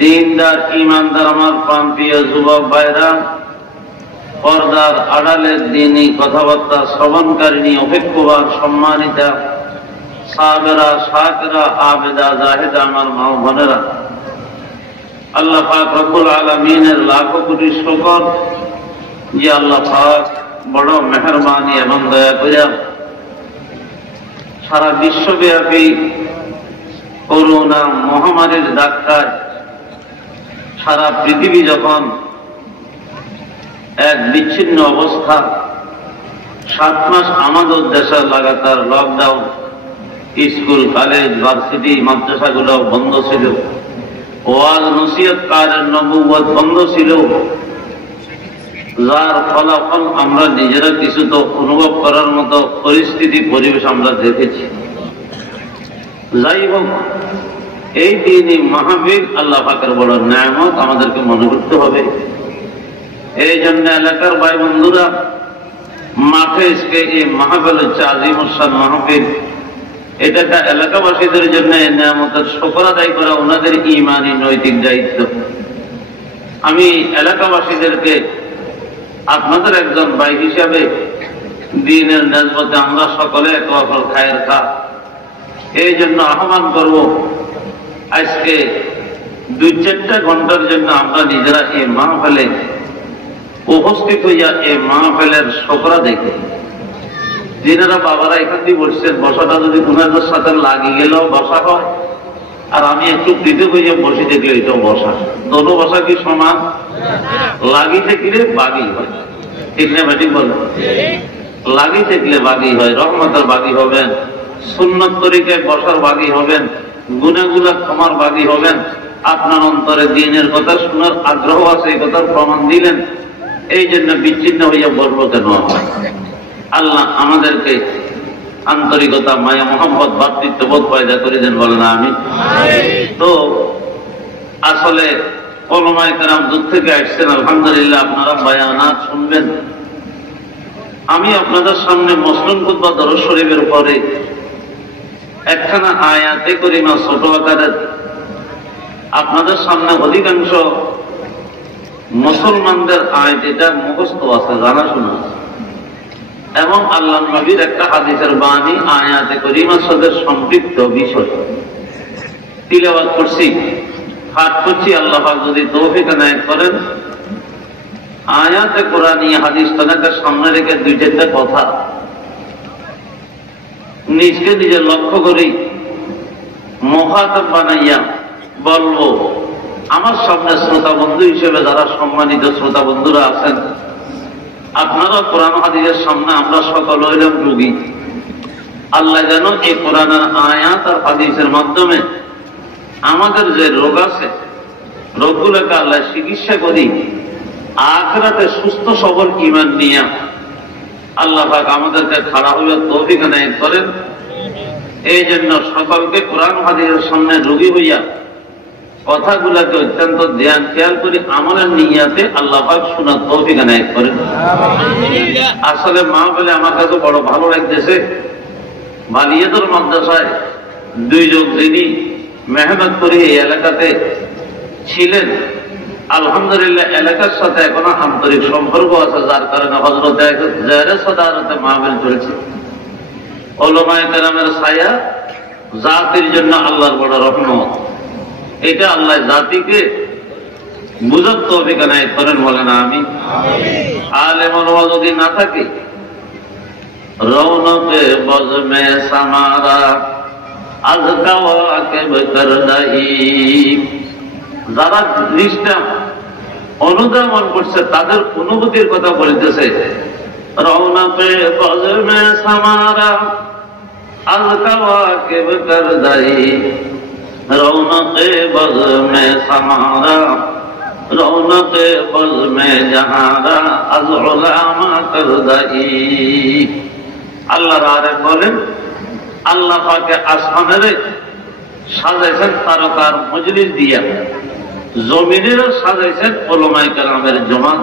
দিনদার ইমানদার আমার প্রান্তীয় যুবক ভাইরা, পর্দার আড়ালের দিনই কথাবার্তা শ্রবণকারিণী অপেক্ষমান সম্মানিতা সাবেরা শাকেরা আবেদা জাহেদা আমার মা বোনেরা, আল্লাহ পাক রব্বুল আলামিনের লাখো কোটি শুকর যে আল্লাহ পাক বড় মেহেরবানি এবং দয়া করিয়া সারা বিশ্বব্যাপী করোনা মহামারীর ধাক্কায় সারা পৃথিবী যখন এক বিচ্ছিন্ন অবস্থা, 7 মাস আমাদের দেশে লাগাতার লকডাউন, স্কুল কলেজ ভার্সিটি মাদ্রাসাগুলো বন্ধ ছিল, ওয়াজ নসিহত কারের নবুয়ত বন্ধ ছিল, যার ফলাফল আমরা নিজেরা কিছু তো অনুভব করার মতো পরিস্থিতি পরিবেশ আমরা দেখেছি। যাই হোক, এই দিনই মাহফিল আল্লাহ পাকের বড় নেয়ামত, আমাদেরকে মনে করতে হবে। এই জন্য এলাকার ভাই বন্ধুরা, মাঠে এই মাহফিল হচ্ছে আজিমুসান মাহফিল। এটা একটা এলাকাবাসীদের জন্য এই নেয়ামতের শুকর আদায় করা ওনাদের ঈমানি নৈতিক দায়িত্ব। আমি এলাকাবাসীদেরকে আপনাদের একজন ভাই হিসাবে দিনের নেসবতে আমরা সকলে এক অপর খায়ের খা, এই জন্য আহ্বান করব, আজকে 2-4 ঘন্টার জন্য আমরা নিজেরা এই মাহফিলে উপস্থিত হইয়া এই মাহফিলের শুকরা দেখি। যিনারা বাবারা এখান দিয়ে বসছেন, বসাটা যদি ওনাদের সাথে লাগিয়ে গেলেও বসা হয়, আর আমি একটু পৃথক হইয়া বসে দেখলে এটাও বসা, দোনো বসা কি সমান? লাগি থাকলে বাগি হয়, ঠিক না ব্যাটিং বল? লাগি থাকলে বাগি হয়, রহমতের বাগি হবেন, সুন্নত তরিকায় বসার বাগি হবেন, গুনাহগুলা ক্ষমার বাগি হবেন। আপনার অন্তরে দ্বীনের কথা শোনার আগ্রহ আছে, এই কথার প্রমাণ দিলেন। এই জন্য বিচ্ছিন্ন হইয়া বলবো কেন? আল্লাহ আমাদেরকে আন্তরিকতা, মায়া, মোহাম্মদ, ভাতৃত্ববোধ পয়দা করে দেন, বলেন আমি। তো আসলে ওলামায়ে কেরাম দূর থেকে আসছেন, আলহামদুলিল্লাহ, আপনারা বায়ানাত শুনবেন। আমি আপনাদের সামনে মুসলিম খুতবা দরুদ শরীফের পরে একখানা আয়াতে করিমা ছোট আকারের আপনাদের সামনে অধিকাংশ মুসলমানদের আয়াত এটা মুখস্থ আছে, জানাশোনা, এবং আল্লাহ নবীর একটা হাদিসের বাণী আয়াতে করিমার সাথে সম্পৃক্ত বিষয় তিলাওয়াত করছি, পাঠ করছি। আল্লাহ পাক যদি তৌফিক এনায়েত করেন, আয়াতে কোরআনী হাদিসটাকে সামনে রেখে 2-4টা কথা নিজকে নিজে লক্ষ্য করি মুখাতাব বানাইয়া বলবো। আমার সামনে শ্রোতা বন্ধু হিসেবে যারা সম্মানিত শ্রোতা বন্ধুরা আছেন, আপনারা কোরআন হাদিসের সামনে আমরা সকল হইলাম রোগী। আল্লাহ যেন এই কোরআনের আয়াত আর হাদিসের মাধ্যমে আমাদের যে রোগ আছে, রোগগুলোকে আল্লাহ চিকিৎসা করি, আখিরাতে সুস্থ সবল ঈমান নিয়ে আল্লাহ পাক আমাদেরকে খাড়া হইয়া তৌফিক এনায়েত করেন। এই জন্য সকলকে কোরআন হাদিসের সামনে রোগী হইয়া কথাগুলোকে অত্যন্ত ধ্যান খেয়াল করে আমলের নিয়াতে আল্লাহ পাক শোনার তৌফিক এনায়েত করেন। আসলে মাহফিলে আমার কাছে বড় ভালো লাগতেছে। বালিয়াদুর মাদ্রাসায় 2 জন যিনি মেহনত করে এই এলাকাতে ছিলেন, আলহামদুলিল্লাহ এলাকার সাথে এখনো আন্তরিক সম্পর্ক আছে, যার কারণে হযরত জায়রের সাদারতে মাহফিল চলছে। উলামায়ে কেরামের ছায়া জাতির জন্য আল্লাহর বড় রহমত। এটা আল্লাহ জাতিকে বুঝার তৌফিক এনায়েত করেন, বলেন আমি। আলেম ওলামা যদি না থাকে, রৌনকে বজমে সামারা আজকাওয়াকে বকরদাই, যারা জিনিসটা অনুধাবন করছে তাদের অনুভূতির কথা বলতেছে। রৌনকে বজমে সামারা আজকাওয়াকে বকরদাই, রৌনকে বজমে সামারা রৌনকে বজমে জাহারা আজ উলামা করদাই। আল্লাহ আরেক বলেন, আল্লাহ পাকে আসমানের সাজাইছেন তারকার মজলিস দিয়া, জমিনের সাজাইছেন উলামায়ে কেরামের জমাত।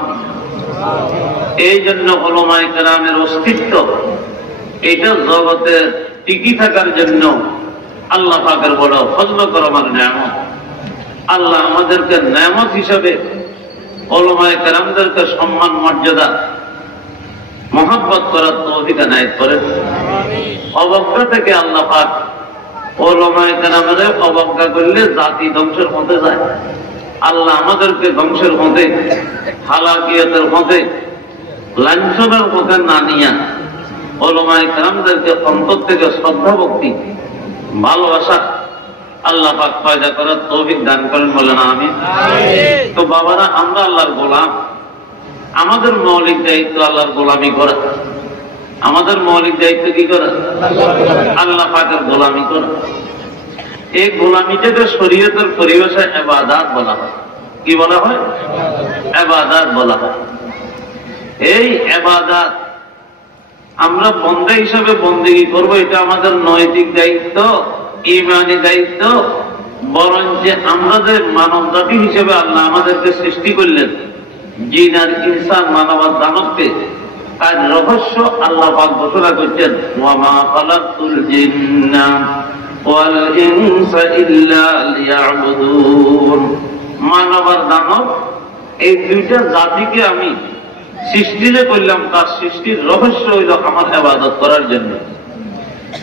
এই জন্য উলামায়ে কেরামের অস্তিত্ব এটা জগতে টিকি থাকার জন্য আল্লাহ পাকের বড় ফজল করমের নিয়ামত। আল্লাহ আমাদেরকে নেয়ামত হিসাবে উলামায়ে কেরামদেরকে সম্মান মর্যাদা মহব্বত করার তৌফিক এনায়েত করেন। অবজ্ঞা থেকে আল্লাহ পাক উলামায়ে কেরামের অবজ্ঞা করলে জাতি ধ্বংসের মধ্যে যায়। আল্লাহ আমাদেরকে ধ্বংসের মধ্যে, হালাকিয়াতের মধ্যে, লাঞ্ছনার মধ্যে না নিয়ে উলামায়ে কেরামদেরকে অন্তর থেকে শ্রদ্ধা ভক্তি ভালোবাসা আল্লাহ পাক পয়দা করার তৌফিক দান করেন, বলেন আমিন। তো বাবারা, আমরা আল্লাহর গোলাম। আমাদের মৌলিক দায়িত্ব আল্লাহর গোলামি করা। আমাদের মৌলিক দায়িত্ব কি করা? আল্লাহ পাকের গোলামি করা। এই গোলামিটাকে শরীয়তের পরিভাষায় ইবাদত বলা হয়। কি বলা হয়? ইবাদত বলা হয়। এই ইবাদত আমরা বন্দা হিসাবে বন্দেগী করব, এটা আমাদের নৈতিক দায়িত্ব, ঈমানি দায়িত্ব। বরং যে আমরা যে মানব জাতি হিসেবে আল্লাহ আমাদেরকে সৃষ্টি করলেন, জিন আর ইনসান, মানব আর দানবকে, তার রহস্য আল্লাহ পাক ঘোষণা করছেন, ওয়া মা খালাকতুল জিন্না ওয়াল ইনসা ইল্লা লিয়াবুদুন। মানব আর দানব এই দুইটা জাতিকে আমি সৃষ্টি যে করলাম, তার সৃষ্টির রহস্য হইল আমার ইবাদত করার জন্য।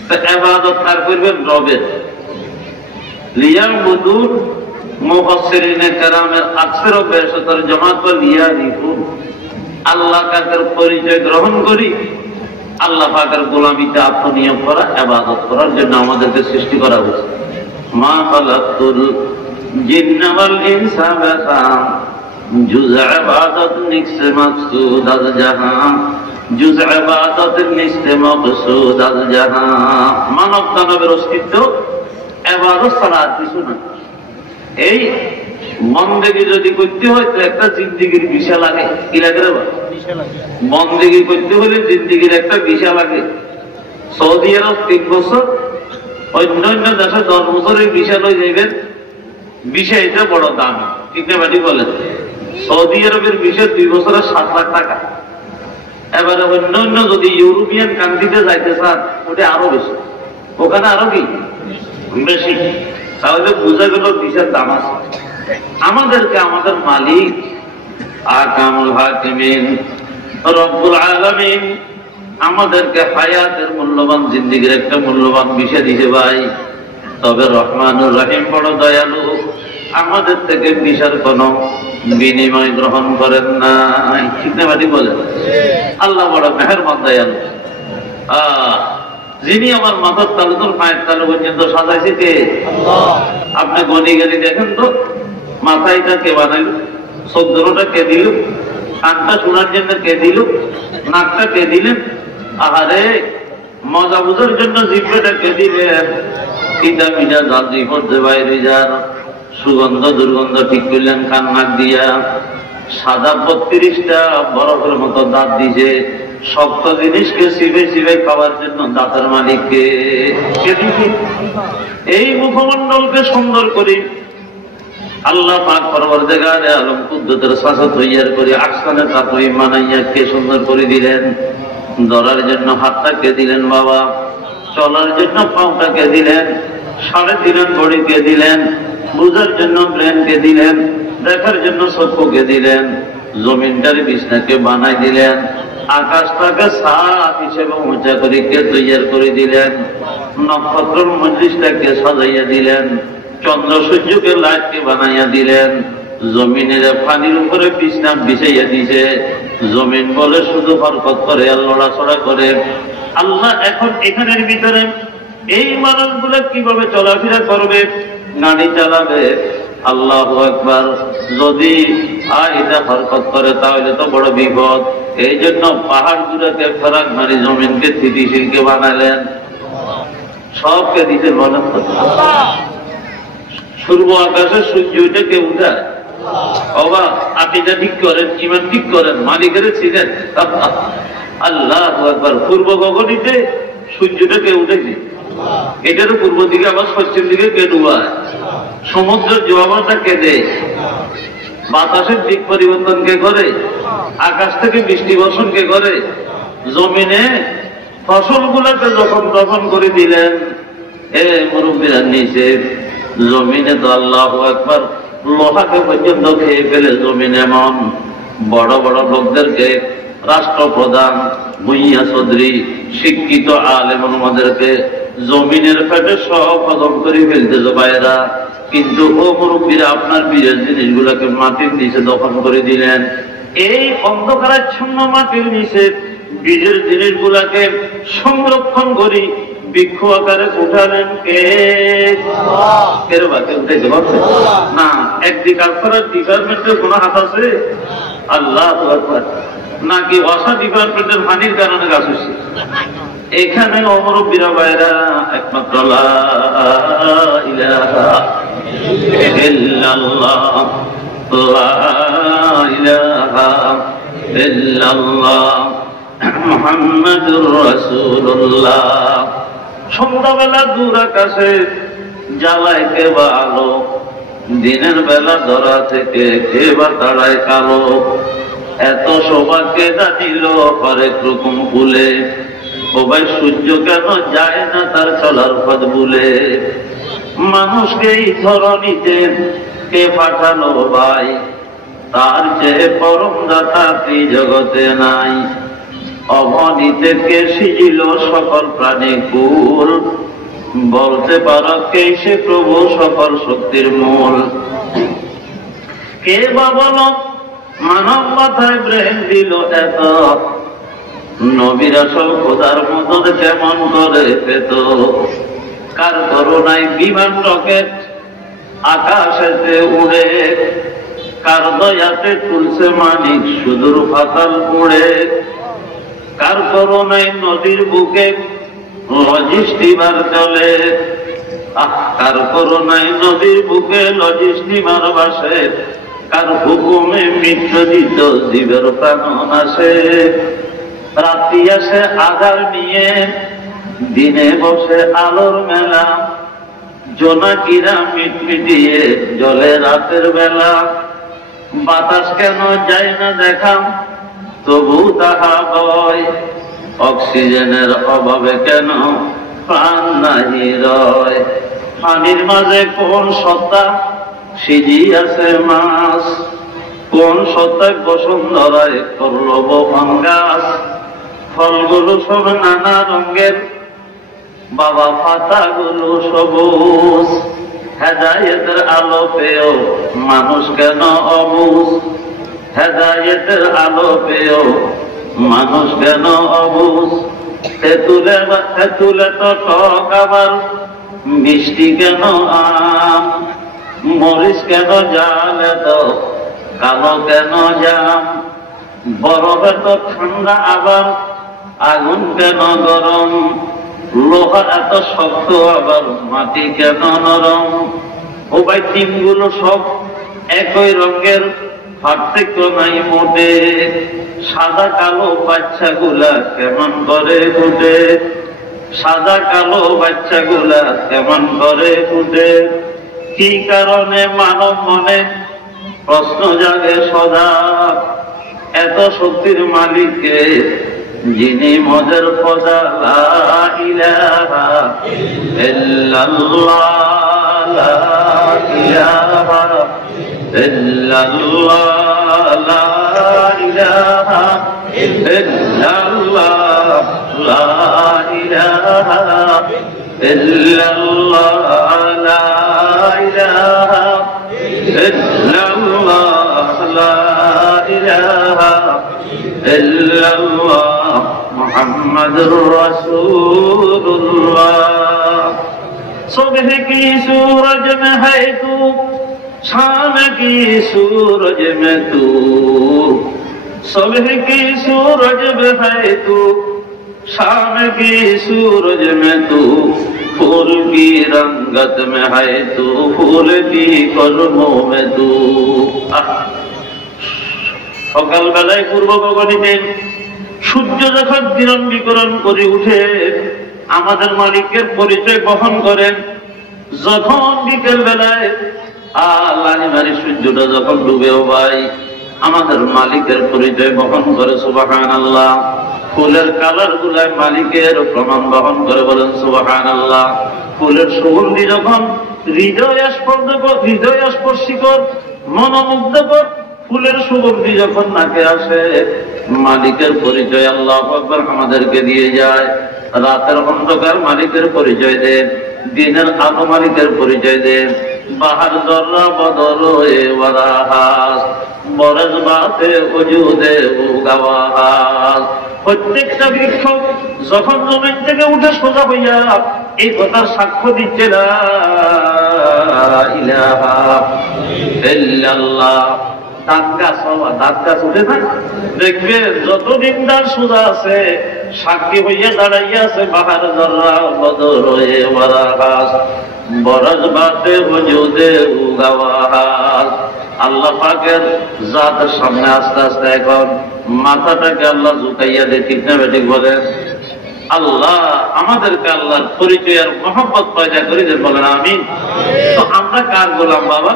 তা ইবাদত কার করবেন? রবের। লিয়াবুদুন মুফাসসিরিনে কেরামের আকসার বেশতর জামাত বা লিয়ারিফুন, আল্লাহ পাকের পরিচয় গ্রহণ করি, আল্লাহ পাকের গোলামিতে আত্মনিয়োগ করা, ইবাদত করার জন্য আমাদেরকে সৃষ্টি করা হয়েছে। মা খালাকতুল জিন্না ওয়াল ইনসা বাসাম, জুজ ইবাদত নিকসে মাকসুদ আল জাহান, জুজ ইবাদত নিকসে মাকসুদ আল জাহান। মানব দানবের অস্তিত্ব ইবাদত ছাড়া আর কিছু না। এই বন্দেগী যদি করতে হয় তো একটা জিন্দেগির ভিসা লাগে। কি লাগে রে? বন্দেগী করতে হলে জিন্দেগির একটা ভিসা লাগে। সৌদি আরব 3 বছর, অন্যান্য দেশে 10 বছরের ভিসা লই যাইবেন। ভিসা এটা বড় দাম, ঠিক না বাড়ি বলেন? সৌদি আরবের ভিসা 2 বছরের 7 লাখ টাকা। এবারে অন্যান্য যদি ইউরোপিয়ান কান্ট্রিতে যাইতে চান, ওটা আরো বেশি, ওখানে আরো কি বেশি। তাহলে বোঝা গেল ভিসার দাম আছে। আমাদেরকে আমাদের মালিক আহকামুল হাকিমিন রব্বুল আলামিন আমাদেরকে হায়াতের মূল্যবান, জিন্দেগির একটা মূল্যবান ভিসা দিয়েছে ভাই। তবে রহমানুর রহিম বড় দয়ালু, আমাদের থেকে ভিসার কোনো বিনিময় গ্রহণ করেন না। ঠিক না বাড়ি বলেন? আল্লাহ বড় মেহেরবান দয়ালু। যিনি আমার মাথার তালু তোর পায়ের তালু পর্যন্ত সাজাইছে কে? আপনি গনি গেলি দেখেন তো, মাথায়টা কে বানাইল, চোদ্দটা কে দিল, কানটা শোনার জন্য কে দিল, নাকটা কে দিলেন, আহারে মজা বুঝার জন্য জিভটা কে দিলেন, পিতা মিঠা জাল দুই পড়তে বাইরে যান, সুগন্ধ দুর্গন্ধ ঠিক করলেন কান নাক দিয়া, সাদা 32টা বরফের মতো দাঁত দিছে, শক্ত জিনিসকে সিবে সিবে খাওয়ার জন্য দাঁতের মালিককে। এই মুখমণ্ডলকে সুন্দর করে আল্লাহ পাক পরওয়ারদিগারে আলম কুদ্দুতের সাথে তৈয়ার করে আকসানে তাপই মানাইয়া কে সুন্দর করে দিলেন। ধরার জন্য হাতটাকে দিলেন বাবা, চলার জন্য পাওটাকে দিলেন, সাড়ে দিলেন বডিকে দিলেন, বুঝার জন্য ব্রেনকে দিলেন, দেখার জন্য চক্ষুকে দিলেন, জমিনটার বিছনাকে বানাই দিলেন, আকাশটাকে সাত হিসেবে উঁচা করে কে তৈয়ার করে দিলেন, নক্ষত্র মজলিসটাকে সাজাইয়া দিলেন, চন্দ্র সূর্যকে লাইটকে বানাইয়া দিলেন, জমিনের পানির উপরে বিছনা বিছাইয়া দিছে, জমিন বলে শুধু হরকত করে আর লড়াচড়া করে। আল্লাহ এখন এখানের ভিতরে এই মানুষগুলো কিভাবে চলাফেরা করবে, গাড়ি চালাবে, আল্লাহু আকবার, যদি এটা হরকত করে তাহলে তো বড় বিপদ। এই জন্য পাহাড় গুলোকে ফেরাক মারি জমিনকে স্থিতিশীলকে বানালেন। সবকে দিতে বলেন তো, পূর্ব আকাশে সূর্য উঠে উঠায়, বাবা আকিদা ঠিক করেন, ইমান ঠিক করেন, মালিকের ছিলেন আল্লাহু আকবার। পূর্ব গগনিতে সূর্যটাকে উঠেছে, এটারও পূর্ব দিকে আবার পশ্চিম দিকে কে ডুবায়, সমুদ্রের জোয়ারটা কে দেয়, বাতাসের দিক পরিবর্তন কে করে, আকাশ থেকে বৃষ্টি বর্ষণ কে করে, জমিনে ফসলগুলোকে যখন তখন করে দিলেন। এ মুরব্বীরা নিচে জমিনে তো আল্লাহু আকবার লোহাকে পর্যন্ত খেয়ে ফেলে জমিন। এমন বড় বড় লোকদেরকে, রাষ্ট্রপ্রধান, ভুইয়া চৌধুরী, শিক্ষিত আলেম ওলামাদেরকে জমিনের পেটে সব হজম করে ফেলতেছে ভাইরা। কিন্তু ও মুরব্বীরা আপনার বীরের জিনিসগুলোকে মাটির নিচে দখল করে দিলেন। এই অন্ধকারাচ্ছন্ন মাটির নিচে বীজের জিনিসগুলাকে সংরক্ষণ করি বৃক্ষ আকারে উঠালেন কে? কেউ বাকি উঠাইতে পারছে না। এগ্রিকালচারাল ডিপার্টমেন্টের কোন হাত আছে? আল্লাহ নাকি ওয়াসা ডিপার্টমেন্টের পানির কারণে গাছ হচ্ছে? এখানে অমরবীরা ভাইরা একমাত্র লা ইলাহা ইল্লাল্লাহ, লা ইলাহা ইল্লাল্লাহ মুহাম্মাদুর রাসূলুল্লাহ। সন্ধ্যাবেলা দূর আকাশে জ্বালায় কে বা আলো, দিনের বেলা ধরা থেকে কে বা তাড়ায় কালো। এত সৌভাগ্যে জানিল হরেক রকম ভুলে, ও ভাই সূর্য কেন যায় না তার চলার পথ ভুলে। মানুষকে এই ধরণীতে কে পাঠালো ভাই, তার চেয়ে পরম দাতা এই জগতে নাই। অবনীতে কে সিজিল সকল প্রাণী কুল, বলতে পারো কে সে প্রভু সকল শক্তির মূল। কে বা বলো মানব মাথায় ব্রেন দিল এত, নবীরা সব খোদার মদত কেমন করে পেত। কার করুণায় বিমান রকেট আকাশেতে উড়ে, কার দয়াতে তুলছে মানিক সুদূর পাতাল উড়ে। কার করুণায় নদীর বুকে লজিস্টিমার চলে, কার করুণায় নদীর বুকে লজিস্টিমার বাসে। কার হুকুমে মৃত্যু দিত জীবের প্রাণ আসে। রাত্রি আসে আধার নিয়ে, দিনে বসে আলোর মেলা। জোনাকিরা মিটমিটিয়ে জলে রাতের বেলা। বাতাস কেন যায় না দেখা, তবু তাহা বয়। অক্সিজেনের অভাবে কেন প্রাণ নাহি রয়। পানির মাঝে কোন সত্তা সিজি আছে মাছ, কোন সত্তায় বসুন্ধরায় করলো বন গাছ। ফলগুলো সব নানা রঙের, বাবা পাতাগুলো সবুজ। হেদায়েতের আলো পেয়েও মানুষ কেন অবুঝ, হেদায়েতের আলো পেয়েও মানুষ কেন অবুঝ। তেঁতুলে তো টক আবার মিষ্টি কেন আম, মরিচ কেন জাল এত কালো কেন জাম। বরফে তো ঠান্ডা আবার আগুন কেন গরম, লোহা এত শক্ত আবার মাটি কেন নরম। ও ভাই তিনগুলো সব একই রঙের, পার্থক্য নাই মোটে। সাদা কালো বাচ্চাগুলা কেমন করে ফুটে, সাদা কালো বাচ্চাগুলা কেমন করে ফুটে। কি কারণে মানব মনে প্রশ্ন জাগে সদা, এত শক্তির মালিককে যিনি মদের খোদা। লা ইলাহা ইল্লাল্লাহ, লা ইলাহা ইল্লাল্লাহ, লা ইলাহা ইল্লাল্লাহ, লা ইলাহা ইল্লাল্লাহ, লা ইলাহা ইল্লাল্লাহ, লা ইলাহা ইল্লাল্লাহ মুহাম্মাদুর রাসূলুল্লাহ। सुबह की सूरज में है तू, शाम की सूरज में तू। सुबह की सूरज में है तू, शाम की सूरज में तू। फूल की रंगत में है तू, फूल की कलमों में तू। সকাল বেলায় পূর্ব গগনে সূর্য যখন বিরম্বিকরণ করে উঠে আমাদের মালিকের পরিচয় বহন করেন। যখন বিকেল বেলায় লালিমারি সূর্যটা যখন ডুবেও ভাই আমাদের মালিকের পরিচয় বহন করে। সুবহানাল্লাহ। ফুলের কালার গুলায় মালিকের প্রমাণ বহন করে, বলেন সুবহানাল্লাহ। ফুলের সুগন্ধি যখন হৃদয়স্পর্শীকর, মনোমুগ্ধকর ফুলের সুগন্ধি যখন নাকে আসে, মালিকের পরিচয় আল্লাহু আকবার আমাদেরকে দিয়ে যায়। রাতের অন্ধকার মালিকের পরিচয় দেন, দিনের আলো মালিকের পরিচয় দেন। বাহার জর্রা বদলে ওয়ারাহাস, বরজ বাতে ওজুদে উগাওয়াহাস। প্রত্যেকটা বৃক্ষ যখন জমিন থেকে উঠে সোজা হইয়া এই কথার সাক্ষ্য দিচ্ছে লা ইলাহা ইল্লাল্লাহ। দাঁত গাছ উঠে না, দেখবে যতদিন তার সোজা আছে সাক্ষী হইয়া দাঁড়াইয়া আছে বাহার জর্রা বদলে ওয়ারাহাস, বরজ বাতে ওজুদে উগাওয়াহাস। আল্লাহ পাকের জাতের সামনে আস্তে আস্তে এখন মাথাটাকে আল্লাহ ঝুঁকাইয়া দেয়, ঠিক না বেঠিক বলেন? আল্লাহ আমাদেরকে আল্লাহর পরিচয় আর মহব্বত পয়দা করে দেন, বলেন আমিন। তো আমরা কার গোলাম বাবা?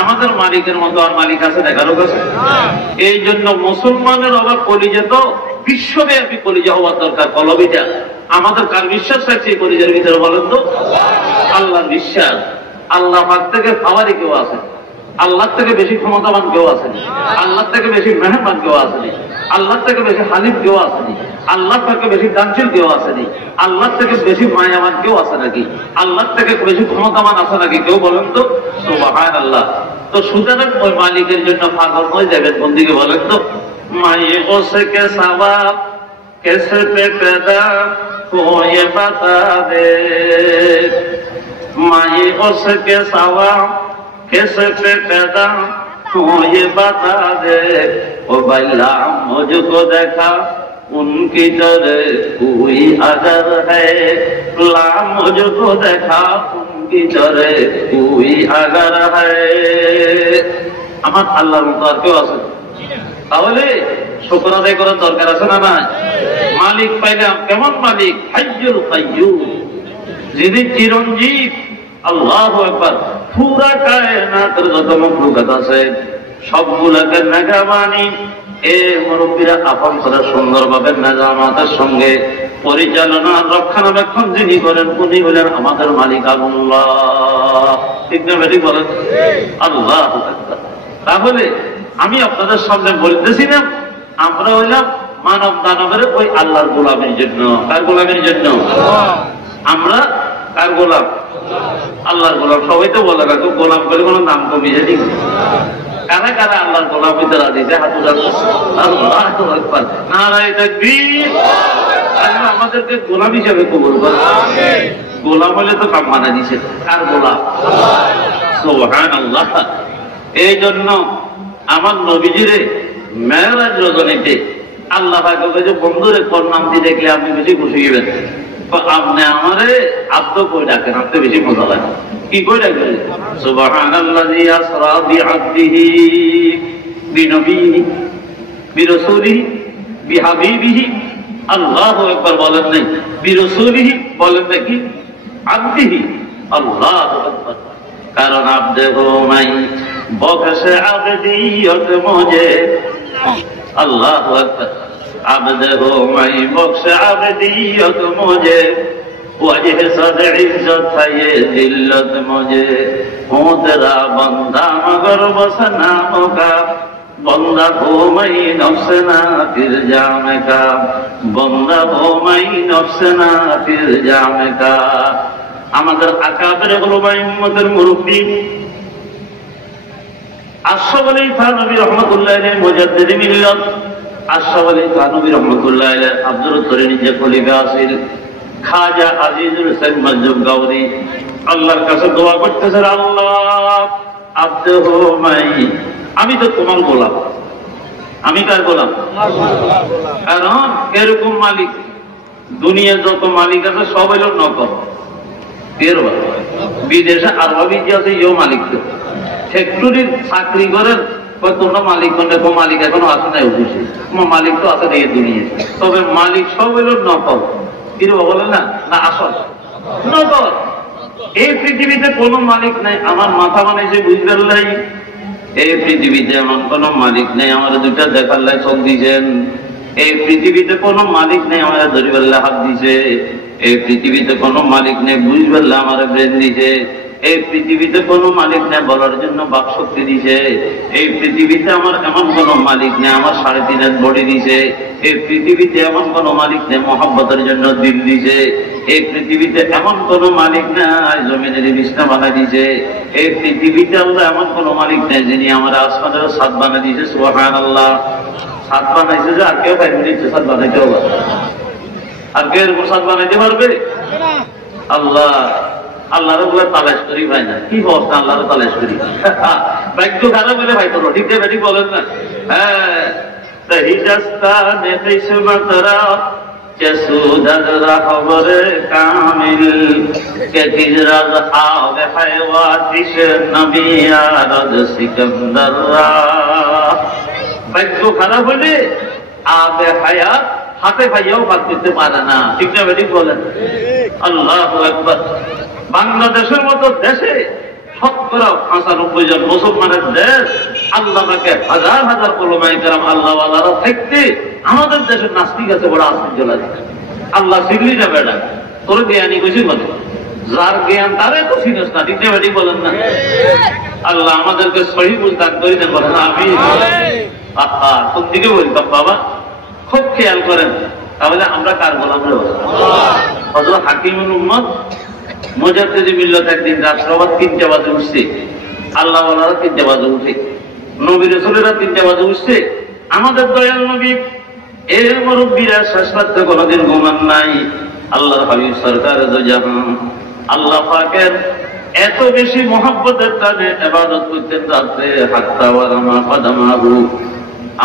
আমাদের মালিকের মতো আর মালিক আছে দেখারও কাছে? এই জন্য মুসলমানের অভাব কলিজা, তো বিশ্বব্যাপী কলিজা হওয়ার দরকার। কলবিটা আমাদের কার বিশ্বাস রাখছে এই কলিজার ভিতরে বলেন তো? আল্লাহর বিশ্বাস। আল্লাহ পাক থেকে পাওয়ারই কেউ আছে? আল্লাহ থেকে বেশি ক্ষমতাবান কেউ আসেনি, আল্লাহ থেকে বেশি মেহরবান কেউ আসেনি, আল্লাহ থেকে বেশি হালিম কেউ আসেনি, আল্লাহ থেকে বেশি দানশীল কেউ আসেনি, আল্লাহ থেকে বেশি মায়াবান কেউ আছে নাকি? আল্লাহ থেকে বেশি ক্ষমতাবান আছে নাকি? কেউ বলেন তো? সুবহানাল্লাহ। তো সুতরাং ওই মালিকের জন্য পাগল হয়ে যাবেন বন্দিকে, বলেন তো? মায়ে ওসে কে সওয়াব কেসে পে পেদা কোয়ে বাতা দে, মায়ে ওসে কে সওয়াব कैसे पे पैदा तू ये बता दे। ओ बैला मुझको देखा उनकी तरह कोई अगर है, ला मुझको देखा उनकी तरह कोई अगर है। আমার আল্লাহর মতো আর কেউ আছে? তাহলে শুকর আদায় করার দরকার আছে না? না। মালিক পাইলাম, কেমন মালিক? হাইয়ুল কাইয়্যুম, যিনি চিরঞ্জীব। আল্লাহু আকবার। পুরা কায়নাতের যত মখলুকাত আছে সবগুলোকে মেঘাবাণী এ মুরব্বীরা আপন করে সুন্দরভাবে মেজামাতের সঙ্গে পরিচালনা রক্ষণাবেক্ষণ যিনি করেন উনি হলেন আমাদের মালিক আল্লাহ। ঠিক না বেঠিক বলেন? আল্লাহ। তাহলে আমি আপনাদের সামনে বলতেছি না, আমরা হইলাম মানব দানবের ওই আল্লাহর গোলামের জন্য। কার গোলামের জন্য? আমরা কার গোলাম? আল্লাহর গোলাম। সবাই তো বলে রাখো, গোলাম করে কোনো নাম কমিয়ে যায়? ঠিক। কারা কারা আল্লাহর গোলাম হইতে রাজি? হাত উঠাবো। আল্লাহু আকবার, নারায়ে তাকবীর। আল্লাহ আমাদেরকে গোলাম হিসেবে কবুল করে। গোলাম হলে তো কাম মানা দিছে। কার গোলাম? সুবহানাল্লাহ। এই জন্য আমার নবীজিরে মেরাজ রজনীতে আল্লাহ পাক বলেছে, বন্ধুরে কোন নাম দিয়ে দেখলে আপনি বেশি খুশি হবেন? আপনি আমারে আব্দ কই ডাকেন, আপনি বেশি মজা লাগে। কি কই ডাকেন? সুবহানাল্লাযী আসরা বিআবদিহি বিনবিহি বিরাসূলিহি বিহাবিবিহি। আল্লাহু আকবার বলেন নাই, বিরাসূলিহি বলেন নাকি? আবদিহি। আল্লাহু আকবার। কারণ আব্দে হো মাই বকশে আবদিয়ত মুঝে। আল্লাহু আকবার। عبد ہو میں بخش عبدیت مجھے، وجہ صد عزت ہے یہ ذلت مجھے، ہوں تیرا بندہ مگر بس نام کا، بندہ ہو میں نفس نہ پھر جام کا، بندہ ہو میں نفس نہ پھر جام کا। আমাদের আকাবের উলামা উম্মতের মুরব্বি আশরাফ আলী থানভী রাহমাতুল্লাহ আলাইহি মুজাদ্দিদ মিল্লাত আশরাফ আলী থানভী রাহমাতুল্লাহ আলাইহি আব্দুল তরিন যে খলিফা আছেন খাজা আজিজুল হোসেন মজদুব গাউরি আল্লাহর কাছে দোয়া করতেছেন, আল্লাহ আব্দুহু মাই, আমি তো তোমার গোলাম। আমি কার গোলাম? কারণ এরকম মালিক দুনিয়ার যত মালিক আছে সব হলো নকল। বিদেশে আরবি যে আছে ইও মালিক, ফ্যাক্টরির চাকরি করেন তোমরা মালিক মালিক এখনো আসে নাই অফিসে, তোমার মালিক তো আছে এই দুনিয়া, তবে মালিক সব হইল নকল। কিরকম বলেন না? না আসল নকল। এই পৃথিবীতে কোনো মালিক নাই। আমার মাথা বানাইছে বুঝবেন নাই, এই পৃথিবীতে এমন কোন মালিক নেই আমার দুইটা দেখার লাই চোখ দিয়েছেন। এই পৃথিবীতে কোনো মালিক নেই আমার ধরিবার হাত দিছে। এই পৃথিবীতে কোনো মালিক নেই বুঝবেন আমার ব্রেন দিছে। এই পৃথিবীতে কোনো মালিক নেই বলার জন্য বাক শক্তি দিছে। এই পৃথিবীতে আমার এমন কোনো মালিক নেই আমার 3.5 বডি দিছে। এই পৃথিবীতে এমন কোনো মালিক নেই মহব্বতের জন্য দিল দিছে। এই পৃথিবীতে এমন কোনো মালিক নাই জমিনের বিছনা বানাই দিছে। এই পৃথিবীতে আল্লাহ এমন কোনো মালিক নেই যিনি আমার আসমানের ছাদ বানাই দিয়েছে। সুবহানাল্লাহ। ছাদ বানাইছে যে আর কেউ পাইনি দিচ্ছে ছাদ বানাইতে হবে, আর কেউ এরকম ছাদ বানাইতে পারবে? আল্লাহ। আল্লাহর বলে তালাশ করি ভাই না, কি অবস্থা আল্লাহর তালাশ করি। ভাগ্য খারাপ বলে ভাই তোর ঠিক আছে ঠিক বলেন না। হ্যাঁ হিজাস্তানে কিসমত রাত চসুদত রাহবর কামিল কে তিজরাজ আবে হায়ওয়াতিশ নবী আরদ সিকন্দর। ভাগ্য খারাপ হলে আবে হায়াত হাতে ভাইয়াও বাদ করতে পারে না, ঠিক না ঠিক বলেন? আল্লাহু আকবার। বাংলাদেশের মতো দেশে 95 জন মুসলমানের দেশ, আল্লাহ পাকে হাজার হাজার উলামায়ে কেরাম আল্লাহওয়ালারা থাকতে আমাদের দেশের নাস্তিক আছে বড় আশ্চর্য লাগে। আল্লাহ শিখলি না বেটা, তোর জ্ঞানী কইছি বলে, যার জ্ঞান তারে তো চিনিস না, ঠিক না ঠিক বলেন না? আল্লাহ আমাদেরকে সহি বুঝদান করি না, বলেন আমিন। আহা কোন দিকে বলতাম বাবা, খুব খেয়াল করেন, তাহলে আমরা কার গোলাম রে? হযরত হাকিমুল উম্মত মুজাদ্দিদি মিল্লাত একদিন রাত 3টা বাজে উঠছে, আল্লাহ ওয়ালারা 3টা বাজে উঠে, নবী রাসূলেরা 3টা বাজে উঠছে। আমাদের দয়াল নবী এর মুরব্বীরা শেষ রাতে কোনোদিন ঘুমান নাই। আল্লাহর হাবিব সরকার দো জাহান আল্লাহ পাকের এত বেশি মহব্বতের টানে ইবাদত করতেন রাতে, হাত্তা ওয়ারামা কদমাহু।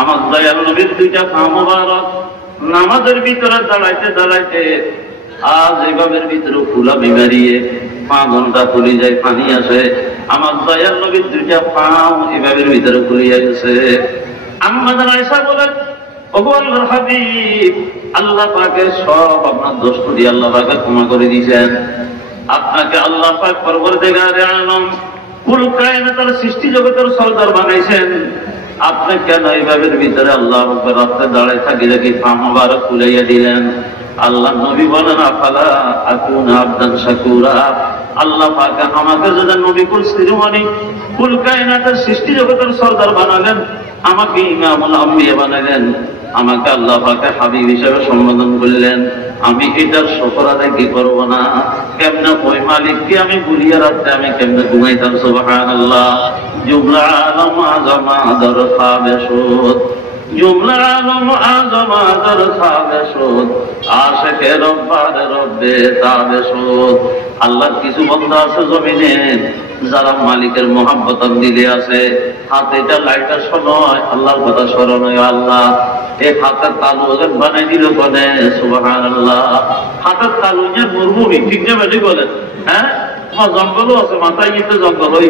আমার দয়াল নবীর 2টা পা মোবারক নামাজের ভিতরে দাঁড়াইতে দাঁড়াইতে আজ এভাবের ভিতরে ফুলা বিমারিয়ে 5 ঘন্টা ফুলি যায়, পানি আসে। আমার দয়াল নবীর 2টা পা এভাবের ভিতরে ফুলিয়া গেছে। আম্মাজান আয়েশা বলেন, ওগো আল্লাহর হাবিব, আল্লাহ পাকে সব আপনার দোষ করি আল্লাহ পাকে ক্ষমা করে দিয়েছেন। আপনাকে আল্লাহ পাক পরবর্তীকারে আলম কুল কায়নাতের সৃষ্টি জগতের সরদার বানাইছেন। আপনি কেন এইভাবে ভিতরে আল্লাহ রাস্তায় দাঁড়ায় থাকি দেখি পা মোবারক ফুলাইয়া দিলেন? আল্লাহ নবী বলেন, আফালা আকুনা আবদান শাকুরা। আল্লাহ পাক আমাকে যদি নবী কুল শিরোমণি কুল কায়নাতের সৃষ্টি জগতের সরদার বানালেন, আমাকে ইমামুল আম্বিয়া বানালেন, আমাকে আল্লাহ পাকে হাবিব হিসেবে সম্বোধন করলেন, আমি এটার শুকর আদায় কি করবো না? কেমনে ওই মালিককে আমি ভুলিয়ে রাখতে আমি কেমনে ঘুমাইতাম? সুবহানাল্লাহ। জুমলা আলম আজম আদর খাবেশুদ, জুমলা আলম আজম আদর খাবেশুদ, আশিকে রব্বার রব্বে তাবেশুদ। আল্লাহর কিছু বান্দা আছে জমিনে যারা মালিকের মহব্বত দিলে আছে, হাতে এটা লাইটার সময় আল্লাহর কথা স্মরণ হয়। আল্লাহ এই হাতের তালু ওজন বানাই দিল বলে, সুবহানাল্লাহ। হাতের তালু যে মরুভূমি, ঠিক না বেশি বলেন? হ্যাঁ, তোমার জঙ্গলও আছে, মাথায় গিয়ে জঙ্গল ওই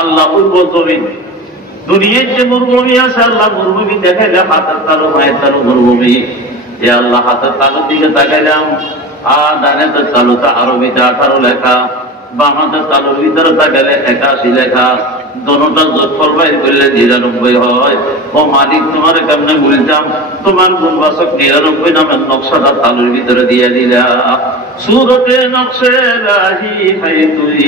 আল্লাহ উর্বর জমিন। দুনিয়ার যে মরুভূমি আছে আল্লাহ মরুভূমি দেখাইলে হাতের তালু মায়ের তালু মরুভূমি। যে আল্লাহ হাতের তালুর দিকে তাকাইলাম, আর ডানের তালুতে আরবিতে 18 লেখা, বামাদের তালুর ভিতরে তাকাইলে 81 লেখা। দোনোটা যোগফল বাইর করলে 99 হয়। ও মালিক, তোমার কেমনে বলতাম? তোমার গুণবাচক 99 নামের নকশাটা তালুর ভিতরে দিয়ে দিলা। সুরতে নকশে লাহি হাই তুই,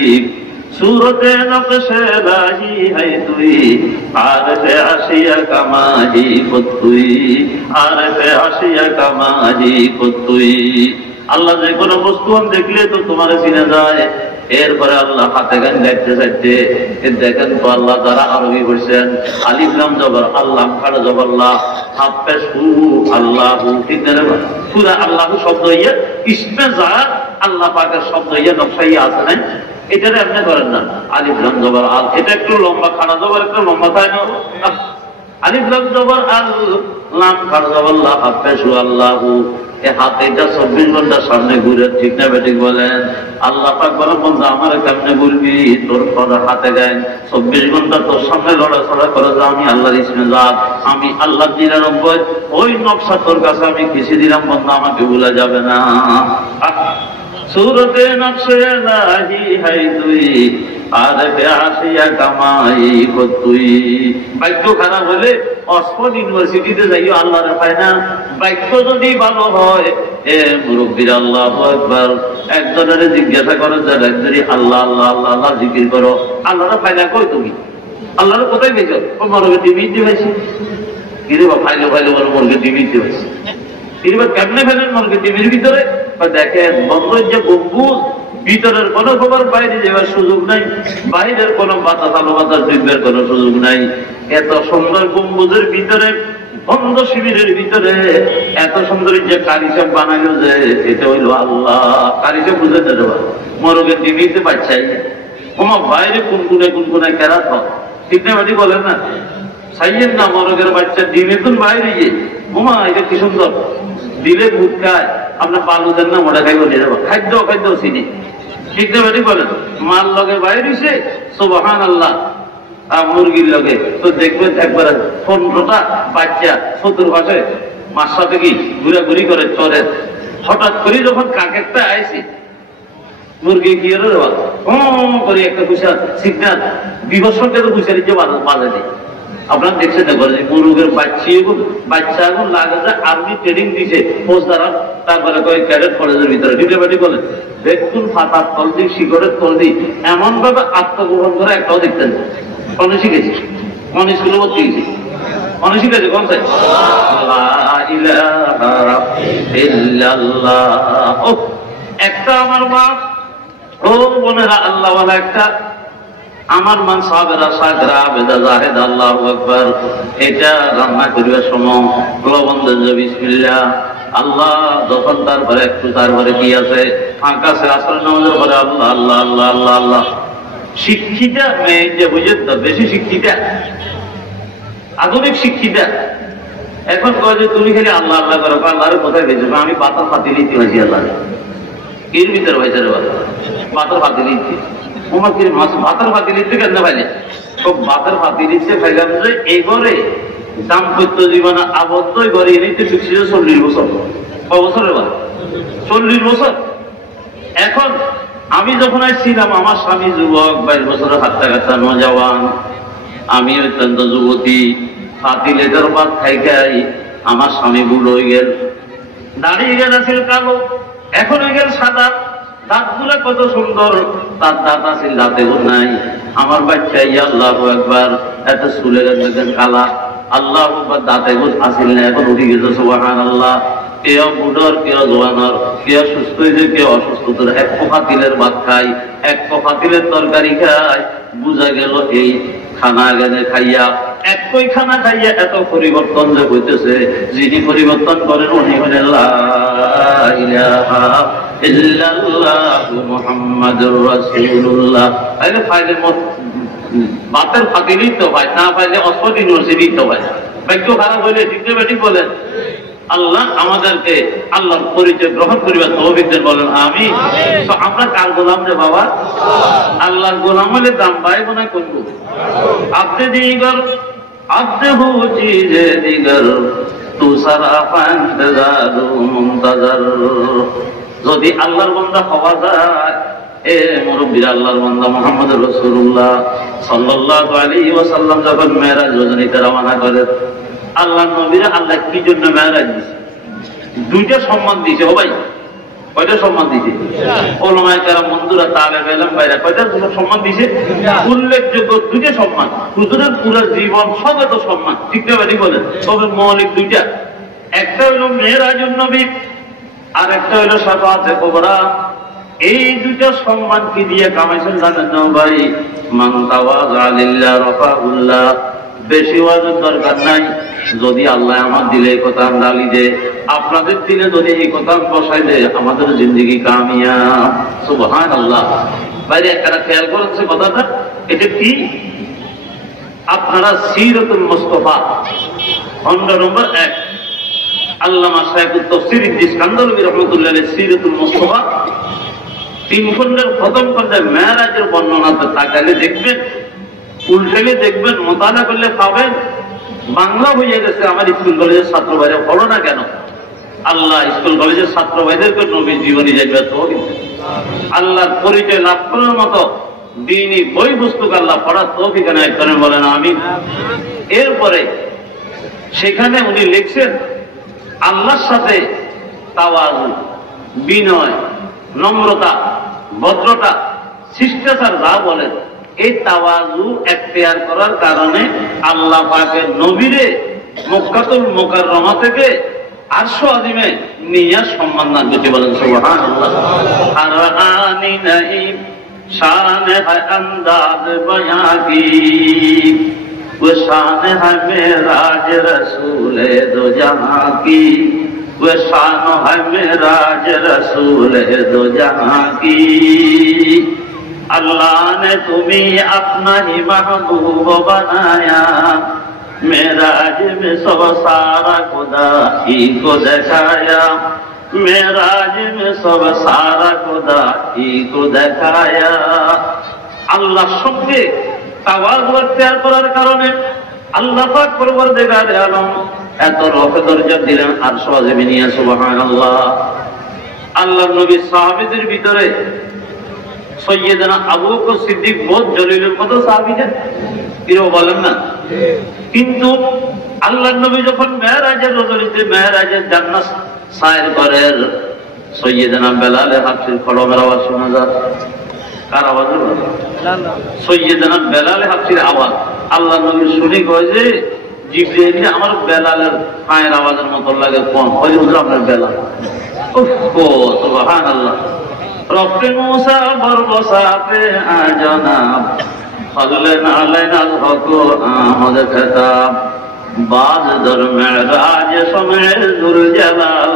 সুরতে নকশে লাহি হাই তুই, আরফে আশিয়া কামাহি তুই, আরফে আশিয়া কামাহি তুই। আল্লাহ যে কোনো বস্তু দেখলে তো তোমার চিনে যায়। এরপরে আল্লাহ হাতে গান দেখতে চাইতে দেখেন তো আল্লাহ যারা আরবি করছেন, আলিফ লাম জবর আল্লাহ খাড়া জবরল্লাহ হাফে সু আল্লাহু, ঠিক না? পুরা আল্লাহু শব্দ ইয়ে ইসমে যা আল্লাহ পাকের শব্দ ইয়ে নকশাই আছে না, এটা এমনি করেন না। আলিফ লাম জবর আল, এটা একটু লম্বা, খাড়া জবর একটু লম্বা, তাই না? আলিফ লাম জবর আল, লাম খাড়া জবর লা, হাফে সু আল্লাহু। হাতে এটা 24 ঘন্টা সামনে ঘুরে, ঠিক না বেঠিক বলেন? আল্লাহ পাক বলে, বন্ধু আমার কেমনে বলবি? তোর হাতে দেন 24 ঘন্টা তোর সামনে লড়াচড়া করে যা, আমি আল্লাহর ইসমে জাত, আমি আল্লাহ 99, ওই নকশা তোর কাছে আমি কিছু দিলাম বন্ধু, আমাকে ভুলা যাবে না। সুরতে নকশে লাহি হাই তুই, আর আসিয়া কামাই তুই। বাক্য খারাপ হলে অক্সফোর্ড ইউনিভার্সিটিতে যাইও আল্লাহরে পায় না। বাক্য যদি ভালো হয় মুরব্বীর আল্লাহু আকবার, একজনের জিজ্ঞাসা করো যারা একজনই আল্লাহ আল্লাহ আল্লাহ আল্লাহ জিকির করো, আল্লাহরে পায় না কই তুমি? আল্লাহরে কোথায় পেয়েছ? মরগে টিভিতে পাইছি। কিরে বা ফাইলে ফাইলে বলো মরগে টিভিতে পাইছি। কিরে বা কেমনে ফেলেন মরগে টিভির ভিতরে? দেখেন বন্ধুর যে গম্বুজ, ভিতরের কোনো খবর বাইরে যাওয়ার সুযোগ নাই, বাইরের কোনো বাতাস আলো বাতাস ঢুকবার কোনো সুযোগ নাই। এত সুন্দর গম্বুজের ভিতরে, বন্ধ শিবিরের ভিতরে এত সুন্দর যে কারিশাব বানাইলো, যে এটা হইলো আল্লাহ। কারিশাব বুঝে দেওয়া মরগে টিভিতে পাচ্ছাই তোমার বাইরে কোন কেরাত হয়, ঠিক না? বাড়ি বলেন না সাইয়ের না মরগের বাচ্চা ডিমে তুন বাইরে গিয়ে বোমা, এটা কি সুন্দর দিলে ভূত খায়। আপনার পালু দেন না মোটা খাইব নিয়ে যাবো, খাদ্য চিনি, ঠিক না? বাড়ি বলেন মাল লগে বাইরে সে সুবহান আল্লাহ। আর মুরগির লগে তো দেখবেন একবার 15টা বাচ্চা চতুর্পাশে মার সাথে কি ঘুরাঘুরি করে চরে। হঠাৎ করে যখন কাকেরটা আইসি, মুরগি কি করে একটা গুছা সিগনাল বিভৎসকে তো গুছারি যে বাজে নেই। আপনার দেখছেন না ঘরে মুরগের বাচ্চা এখন লাগে যে আর্মি ট্রেনিং দিছে ফৌজদারা, তারপরে কয়েক ক্যাডেট কলেজের ভিতরে ডিপ্লোম্যাটি কলেজ দেখুন ফাতার তল দিক শিকড়ের তল দিক এমন ভাবে আত্মগ্রহণ করে একটাও দেখতেন। কনে শিখেছি, কোন স্কুলে ভর্তি হয়েছি, কনে শিখেছে কোন সাইড? একটা আমার মা ও বোনেরা আল্লাহ একটা আমার মান সাহাবেরা সাগরা বেদা জাহেদ আল্লাহু আকবার। এটা রান্না করিবার সময় লবণ দেন বিসমিল্লাহ আল্লাহ, যখন তারপরে একটু তারপরে কি আছে আকাশে আসর নামাজের পরে আল্লাহ আল্লাহ আল্লাহ আল্লাহ আল্লাহ। শিক্ষিতা মেয়ে যে বুঝেন তো বেশি শিক্ষিতা, আধুনিক শিক্ষিতা এখন কয় যে তুমি খালি আল্লাহ আল্লাহ করো, আল্লাহরে কোথায় গেছো? আমি পাথর ফাতি নিতে হয়েছি আল্লাহ এর ভিতরে হয়েছে রে বাবা, পাথর ফাতি নিচ্ছি তোমার কি ভাতের ফাতি নিচ্ছে কেন ভাইলে? তো ভাতের ফাতি নিচ্ছে ভাইলাম যে এই ঘরে দাম্পত্য জীবনে আবদ্ধ ঘরে এনেতে শিখছে 40 বছর। বছরের বার 40 বছর। এখন আমি যখন আসছিলাম আমার স্বামী যুবক, 22 বছরের হাতটা কাটা নজওয়ান, আমি অত্যন্ত যুবতী। ফাতি লেটার ভাত খাই খাই আমার স্বামী বুড়ো হয়ে গেল, দাঁড়িয়ে গেল ছিল কালো, এখন হয়ে গেল সাদা। দাঁতগুলা কত সুন্দর, তার দাঁত আছে দাঁতেও নাই। আমার বাচ্চা আল্লাহু আকবার এত চুলের কালা, আল্লাহু আকবার দাঁতে আসিল না, এখন উঠে গেছে সুবহানাল্লাহ। কেউ বুড়োর, কেউ জোয়ানোর, কেউ সুস্থ হয়েছে, কেউ অসুস্থ। এক পোকা তিলের ভাত খাই, এক পোকা তিলের তরকারি খাই। বুঝা গেল এই খানা গেলে খাইয়া একই খানা খাইয়া এত পরিবর্তন যে হইতেছে, যিনি পরিবর্তন করেন উনি হলেন লা ইলাহা ইল্লাল্লাহু মুহাম্মাদুর রাসূলুল্লাহ। তাইলে ফাইলে বাতের ফাঁকি নিতে হয়, না পাইলে অক্সফোর্ড ইউনিভার্সিটি নিতে হয়। বাক্য খারাপ হইলে ঠিক বলেন। আল্লাহ আমাদেরকে আল্লাহর পরিচয় গ্রহণ করিবার তৌফিক দেন, বলেন আমিন। তো আমরা কার গোলাম রে বাবা? আল্লাহর গোলাম হলে দাম পাইব না করব। আপনি দিগর আপনি হুজি যে দিগর তু সারা ফান্তাজারু মুনতাজার। যদি আল্লাহর বান্দা হওয়া যায়, এ মুরব্বীর আল্লাহর বান্দা মুহাম্মদুর রাসূলুল্লাহ সাল্লাল্লাহু আলাইহি ওয়াসাল্লাম যখন মেরাজ রজনীতে রওনা করেন, আল্লাহ নবীরা আল্লাহ কি জন্য মেরাজ দিয়েছে? দুইটা সম্মান দিয়েছে। ও ভাই কয়টা সম্মান দিয়েছে? ওলামায়ে কেরাম বন্ধুরা তালেবে ইলম ভাইরা কয়টা সম্মান দিয়েছে? উল্লেখযোগ্য দুইটা সম্মান। হুজুরের পুরো জীবন সগত সম্মান, ঠিক না ভাই বলেন? তবে মৌলিক দুইটা, একটা হইল মেরাজুন নবী আর একটা হইল শাফাআতে কুবরা। এই দুইটা সম্মান কি দিয়ে কামাইছেন জানেন না ভাই? মান তাওয়াযা লিল্লাহ রাফাহুল্লাহ। বেশি ওয়াজের দরকার নাই। যদি আল্লাহ আমার দিলে এই কথা ডালি দে, আপনাদের দিলে যদি এই কথা বসাই দে, আমাদের জিন্দেগি কামিয়াব। সুবহানাল্লাহ। বাইরে একটা খেয়াল করেছে কথাটা, এটা কি? আপনারা সিরাতুল মুস্তাফা খণ্ড নম্বর 1 আল্লামা শাইখুত তাফসীর ইদ্রিস কান্দলবী রাহমাতুল্লাহ আলাইহি সিরাতুল মুস্তাফা 3 খণ্ডের প্রথম খণ্ডে মেরাজের বর্ণনাতে তাকালে দেখবেন, উল্টেলে দেখবেন, মোতালা করলে পাবেন বাংলা হয়ে গেছে। আমার স্কুল কলেজের ছাত্র ভাইরা পড়ো না কেন? আল্লাহ স্কুল কলেজের ছাত্র ভাইদেরকে নবীর জীবনী যাইবে তো আল্লাহর পরিচয় লাভ করার মতো দ্বীনি বই পুস্তক আল্লাহ পড়ার তৌফিক এনায়েত করেন, বলেন আমিন। এরপরে সেখানে উনি লিখছেন আল্লাহর সাথে তাওয়াজু, বিনয়, নম্রতা, ভদ্রতা, শিষ্টাচার যা বলেন, এই তাওয়াজু এখতিয়ার করার কারণে আল্লাহ পাকের নবীরে মক্কাতুল মুকাররমা থেকে আরশ আজিমে নিয়ে সম্মান দান করতে, বলেন সুবহানাল্লাহ। আর আনি নাই শান है अंदाज बयां की, वो शान है मेराज रसूले दो जहां की, वो शान है मेराज रसूले दो जहां की। अल्लाह ने तुम्हें अपना ही महबूब बनाया, मेराज में सब सारा खुदा ही को दिखाया, मेराज में सब सारा खुदा ही को दिखाया। আল্লাহর সঙ্গে তাওয়াজু এখতিয়ার করার কারণে আল্লাহ পাক পরওয়ারদিগার আলম এত রফে দরজা দিলেন আরশ আজিমে নিয়ে, সুবহানাল্লাহ। আল্লাহর নবী সাহাবীদের ভিতরে সৈয়দনা আবু বকর সিদ্দিক বহুত জলিলের মতো সাহাবী না, কেউ বলেন না? কিন্তু আল্লাহর নবী যখন মেরাজের রজনীতে মেরাজের জান্নাত সায়ের করেন, সৈয়দনা বেলাল হাবশির কলমের আওয়াজ শোনা যায়। কার আওয়াজ? সৈয়দনা বেলাল হাবশির আওয়াজ। আল্লাহর নবী শুনে কয় যে জিবরাইল, আমার বেলালের পায়ের আওয়াজের মতো লাগে, কোন ওই হুজুর আপনার বেলাল। ওহ সুবহানাল্লাহ। রব্বে মুসা বরবসাতে আজনাব, ফজলেন আলাইনাল হক আহমদ খেতাব, বাজ দর মেরাজ সময় জুল জালাল,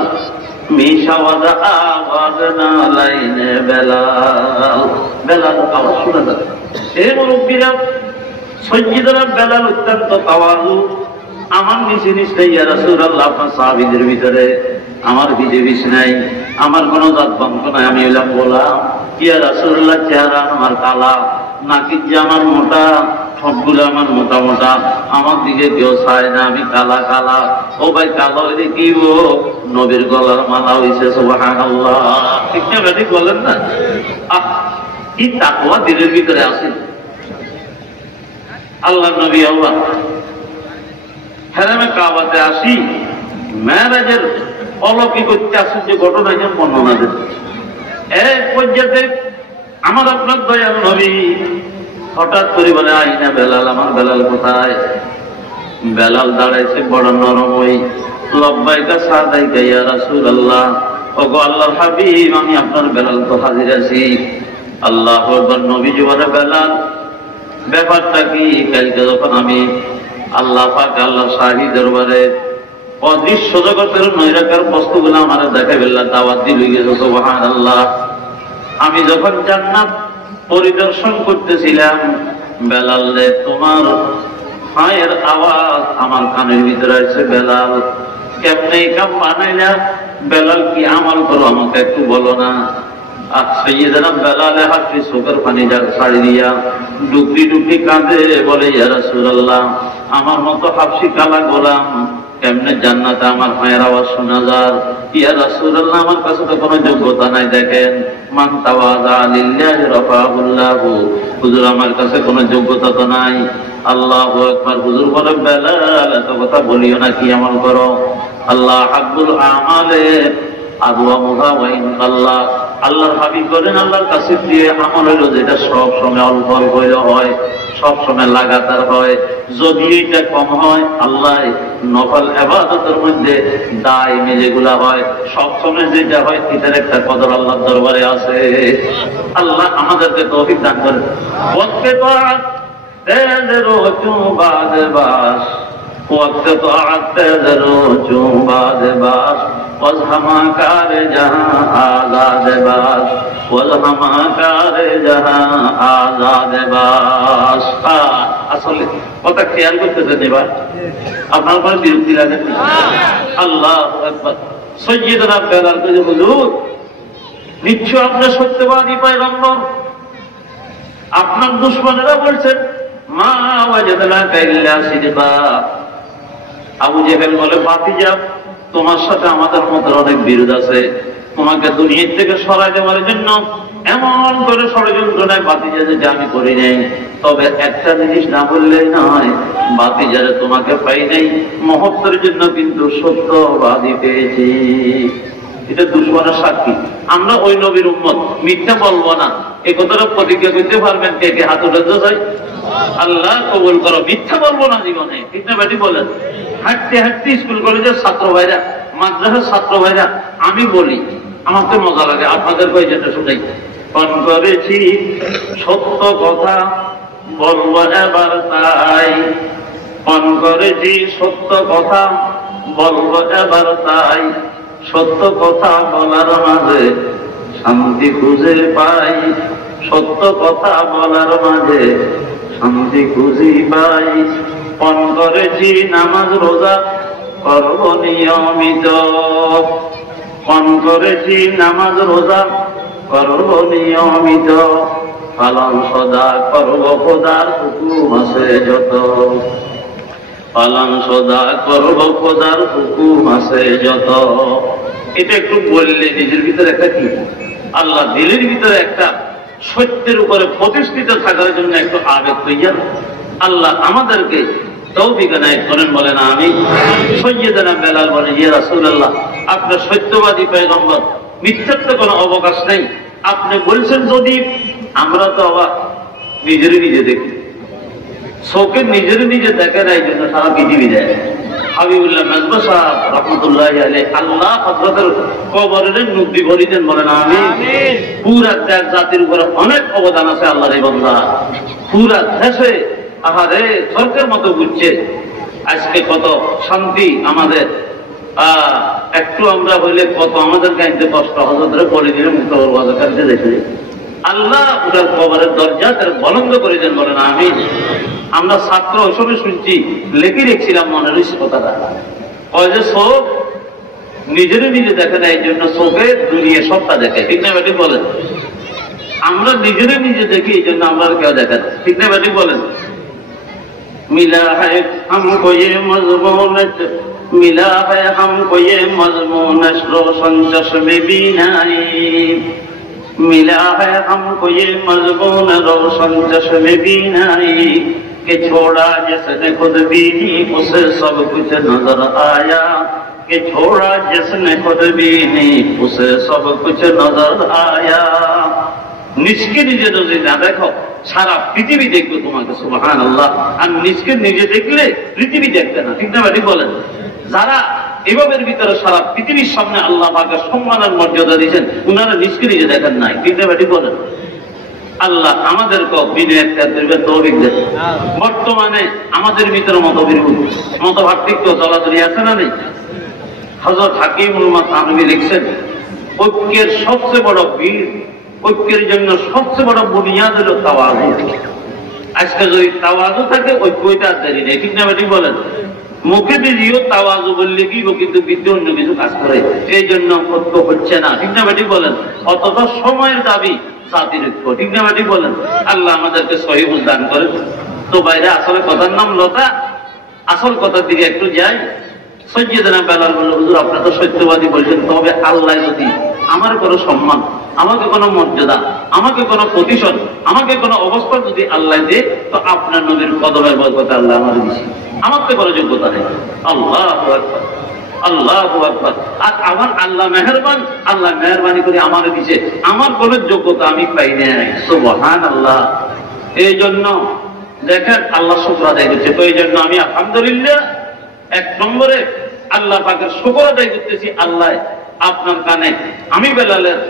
মিশাওয়াজ আওয়াজ না লাইনে বেলাল। বেলাল আওয়াজ শোনা যায়। এই মুরব্বীরা সৈয়দনা বেলাল অত্যন্ত তাওয়াজু, আমার নিচে নিচে ইয়া রাসূলুল্লাহ, আপনার সাহাবীদের ভিতরে আমার ভিজে বিষ নাই, আমার কোনো জাত বংশ নাই, আমি এলাম বললাম ইয়া রাসূলুল্লাহ, চেহারা আমার কালা, নাকির যে আমার মোটা, ঠোঁটগুলো আমার মোটা মোটা, আমার দিকে কেউ চায় না, আমি কালা কালা। ও ভাই কালো হইলে কি ও নবীর গলার মালা হইছে, সুবহানাল্লাহ। ঠিক না ঠিক বলেন না? কি তাকওয়া দিলের ভিতরে আছে। আল্লাহ নবী আল্লাহ হেরামে কাবাতে আসি, মেরাজের অলৌকিক ঐতিহাসিক যে ঘটনা যেন বর্ণনা দেন। এক পর্যায়ে আমার আপনার দয়াল নবী হঠাৎ করে বলে, আইনা বেলাল, আমার বেলাল কোথায়? বেলাল দাঁড়াইছে বড় নরম, ওই লব্বাইকা সাদাইকা ইয়া রাসূলুল্লাহ, ওগো আল্লাহর হাবিব, আমি আপনার বেলাল তো হাজির আছি। আল্লাহু আকবার। নবীজি বলে, বেলাল ব্যাপারটা কি? কালকে যখন আমি আল্লাহ পাক আল্লাহ শাহী দরবারে অদৃশ্য জগতের নৈরাকার বস্তুগুলো আমার দেখা বেলা দাওয়াত দিয়ে গেছে, সুবহানাল্লাহ। আমি যখন জান্নাত পরিদর্শন করতেছিলাম, বেলাল রে তোমার পায়ের আওয়াজ আমার কানের ভিতরে আছে। বেলাল কেমনে কাম বানাইলা? বেলাল কি আমল করো আমাকে একটু বলো না। আর সৈয়দনা বেলালে হাফি চোখের পানি ছাড়ি দিয়া ডুকরি ডুকরি কাঁদে, বলে ইয়া রাসূলুল্লাহ, আমার মতো হাফসি কালা গোলাম কেমনে জান্নাতে আমার পায়ের আওয়াজ শোনা যায়? ইয়া রাসূলুল্লাহ, আমার কাছে তো কোনো যোগ্যতা নাই। দেখেন, মান তাওয়াযা লিল্লাহি রাফাহুল্লাহু, হুজুর আমার কাছে কোনো যোগ্যতা তো নাই। আল্লাহু আকবার। হুজুর বলে, বেলাল এত কথা বলিও না, কি আমল করো? আল্লাহ হাব্বুল আমালে আদওয়া মুহাওয়াইন আল্লাহ। আল্লাহর হাবিব বলেন, আল্লাহর কাছে দিয়ে আমল হইল যেটা সব সময় অল্প অল্প হইলে হয়, সব সময় লাগাতার হয়। যদি এটা কম হয়, আল্লাহ নফল ইবাদতের মধ্যে দায়মে যেগুলা হয়, সব সময় যেটা হয়, এটার একটা কদর আল্লাহর দরবারে আছে। আল্লাহ আমাদেরকে তৌফিক দান করেন। ওয়াক্তে তাআত তেজরো চুবাদ বাস, وقت تو آتے ضرور بعد باس، وزہما کار جہاں آزاد باس، وزہما کار جہاں آزاد باس। আসলে কথা খেয়াল করতেছেন এবার? আপনার পরে বিরক্তি লাগে? আল্লাহু আকবার। সৈয়দনা বেলাল কে হুজুর, নিশ্চয় আপনি সত্যবাদী পয়গম্বর। আপনার দুশমনেরা বলছেন মা ওয়াজাদনাকা ইল্লা সিদকা। আবু জেহেল বলে, ভাতিজা তোমার সাথে আমাদের মধ্যে অনেক বিরোধ আছে, তোমাকে দুনিয়া থেকে সরাই দেওয়ার জন্য এমন করে ষড়যন্ত্র নয় ভাতিজা যে আমি করি নাই, তবে একটা জিনিস না বললেই নয়, ভাতিজারে তোমাকে পাই নাই, মহত্বের জন্য কিন্তু সত্যবাদী পেয়েছি। এটা দুশমনের সাক্ষী। আমরা ওই নবীর উম্মত, মিথ্যা বলবো না, এই কথাটা প্রতিজ্ঞা করতে পারবেন কে কে? হাত উঠাতে চাই। আল্লাহ কবুল করো, মিথ্যা বলবো না জীবনে, ঠিক না বেটি বলেন? হাঁটতে হাঁটতে স্কুল কলেজের ছাত্র ভাইরা, মাদ্রাসার ছাত্র ভাইরা, আমি বলি, আমার তো মজা লাগে, আপনাদের কই যেটা শুনেই। পান করেছি সত্য কথা বলবো এবার তাই, পান করেছি সত্য কথা বলবো এবার তাই, সত্য কথা বলার মাঝে শান্তি খুঁজে পাই, সত্য কথা বলার মাঝে শান্তি খুঁজি পাই। পান করেছি নামাজ রোজা করব নিয়মিত, পান করেছি নামাজ রোজা করব নিয়মিত, পালন সদা করব খোদার হুকুম আছে যত, পালন সদা করব খোদার হুকুম আছে যত। এটা একটু বললে নিজের ভিতরে একটা কি, আল্লাহ দিলের ভিতরে একটা সত্যের উপরে প্রতিষ্ঠিত থাকার জন্য একটু আবেগ তৈরি। আল্লাহ আমাদেরকে তৌফিক এনায়েত করেন, বলেন আমিন। সাইয়্যিদানা বেলাল বলেন, ইয়া রাসূলুল্লাহ, আপনার সত্যবাদী পয়গম্বর, মিথ্যার তো কোনো অবকাশ নেই। আপনি বলছেন যদি, আমরা তো আবার নিজেরই নিজে দেখি, চোখে নিজেরই নিজে দেখে না, এই জন্য সারা পৃথিবী দেয়। হাবিবুল্লাহ মেজবা সাহেব রহমতুল্লাহি আলাইহি, আল্লাহ হযরতের কবরের নূর ভরি দেন, বলেন আমিন। পুরা দেশ জাতির উপরে অনেক অবদান আছে আল্লাহর এই বান্দা, পুরা দেশে আহারে স্বর্গের মতো বুঝছে। আজকে কত শান্তি আমাদের, একটু আমরা হইলে কত আমাদের গাইতে কষ্ট, হযরতের বলে দিলে মুক্ত কাঁদতে দেখে। আল্লাহ ওটার কবরের দরজা তার বলন্দ করে দেন, বলেন আমিন। আমরা ছাত্র ওই সময় শুনছি, লেখি রেখছিলাম, মনে রয়েছে কথাটা, ওই যে চোখ নিজেরই নিজে দেখে না, এই জন্য চোখে দুনিয়া সবটা দেখে, ঠিক না বেটি বলেন? আমরা নিজেরই নিজে দেখি, এই জন্য আমরা কেউ দেখে না, ঠিক না বেটি বলেন? मिला है हमको ये मजमून, मिला है हमको ये मजमून रोशन चश्मे बीनाई, मिला है हमको ये मजमून रोशन चश्मे बीनाई, कि छोड़ा जिसने खुद बीनी उसे सब कुछ नजर आया, कि छोड़ा जिसने खुद बीनी उसे सब कुछ नजर आया। নিজকে নিজে যদি না দেখো, সারা পৃথিবী দেখবে তোমাকে, সুবহানাল্লাহ। আর নিজকে নিজে দেখলে পৃথিবী দেখবে না, ঠিক না ঠিক বলেন? যারা এভাবের ভিতরে সারা পৃথিবীর সামনে আল্লাহ পাকের সম্মানের মর্যাদা দিয়েছেন, উনারা নিজকে নিজে দেখেন নাই, ঠিক না ঠিক বলেন? আল্লাহ আমাদেরকে বিনয় করবে, তৌফিক দেন। বর্তমানে আমাদের ভিতরে মতভাবটিক্য চলাচলি আছে না নেই? হযরত হাকিমুল উম্মাহ থানভী লিখছেন, ঐক্যের সবচেয়ে বড় বীর, ঐক্যের জন্য সবচেয়ে বড় বুনিয়াদ হলো তাওয়াজু। আজকে যদি তাওয়াজু থাকে, ঐক্যটা দেরি নেই, ঠিক না ঠিক বলেন? মুখে দিয়েও তাওয়াজু বললে কি, কিন্তু বিদ্যে অন্য কিছু কাজ করে, এই জন্য ঐক্য হচ্ছে না, ঠিক না ঠিক বলেন? অথচ সময়ের দাবি জাতির ঐক্য, ঠিক না ঠিক বলেন? আল্লাহ আমাদেরকে সহিহ দান করে। তো বাইরে আসলে কথার নাম লতা, আসল কথার দিকে একটু যাই। সাইয়্যিদানা বেলাল বলল, হুজুর আপনি তো সত্যবাদী বলছেন, তবে আল্লাহ যদি আমার কোনো সম্মান, আমাকে কোনো মর্যাদা, আমাকে কোনো প্রতিশোধ, আমাকে কোনো অবস্থা যদি আল্লাহ দেয়, তো আপনার নবীর কদমের বরকতে আল্লাহ আমার দিয়েছে, আমার তো কোনো যোগ্যতা নেই। আল্লাহু আকবার, আল্লাহু আকবার। আর আমার আল্লাহ মেহেরবান, আল্লাহ মেহেরবানি করে আমার দিয়েছে, আমার কোনো যোগ্যতা আমি পাই নাই, সুবহানাল্লাহ। এই জন্য দেখেন আল্লাহ শুকর আদায় করছে। তো এই জন্য আমি আলহামদুলিল্লাহ এক নম্বরে আল্লাহ পাকের শুকর আদায় করতেছি, আল্লাহ আপনার কানে আমি বেলালের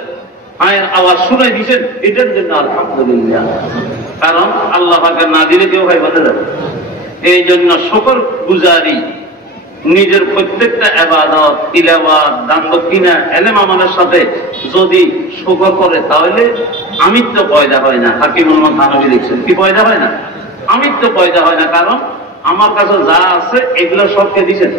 পায়ের আওয়াজ শুনে দিয়েছেন, এটার জন্য আলহামদুলিল্লাহ। কারণ আল্লাহ পাকের না দিলে কেউ ভাই বলে যাবে। এই জন্য শুকর গুজারি, নিজের প্রত্যেকটা ইবাদত, তিলাওয়াত, দান দক্ষিণা, ইলম আমলের সাথে যদি শুকর করে, তাহলে আমিত্ব পয়দা হয় না। হাকিমুল উম্মাহ থানভী লিখছেন, কি পয়দা হয় না? আমিত্ব পয়দা হয় না। কারণ আমার কাছে যা আছে এগুলো সবকে দিচ্ছেন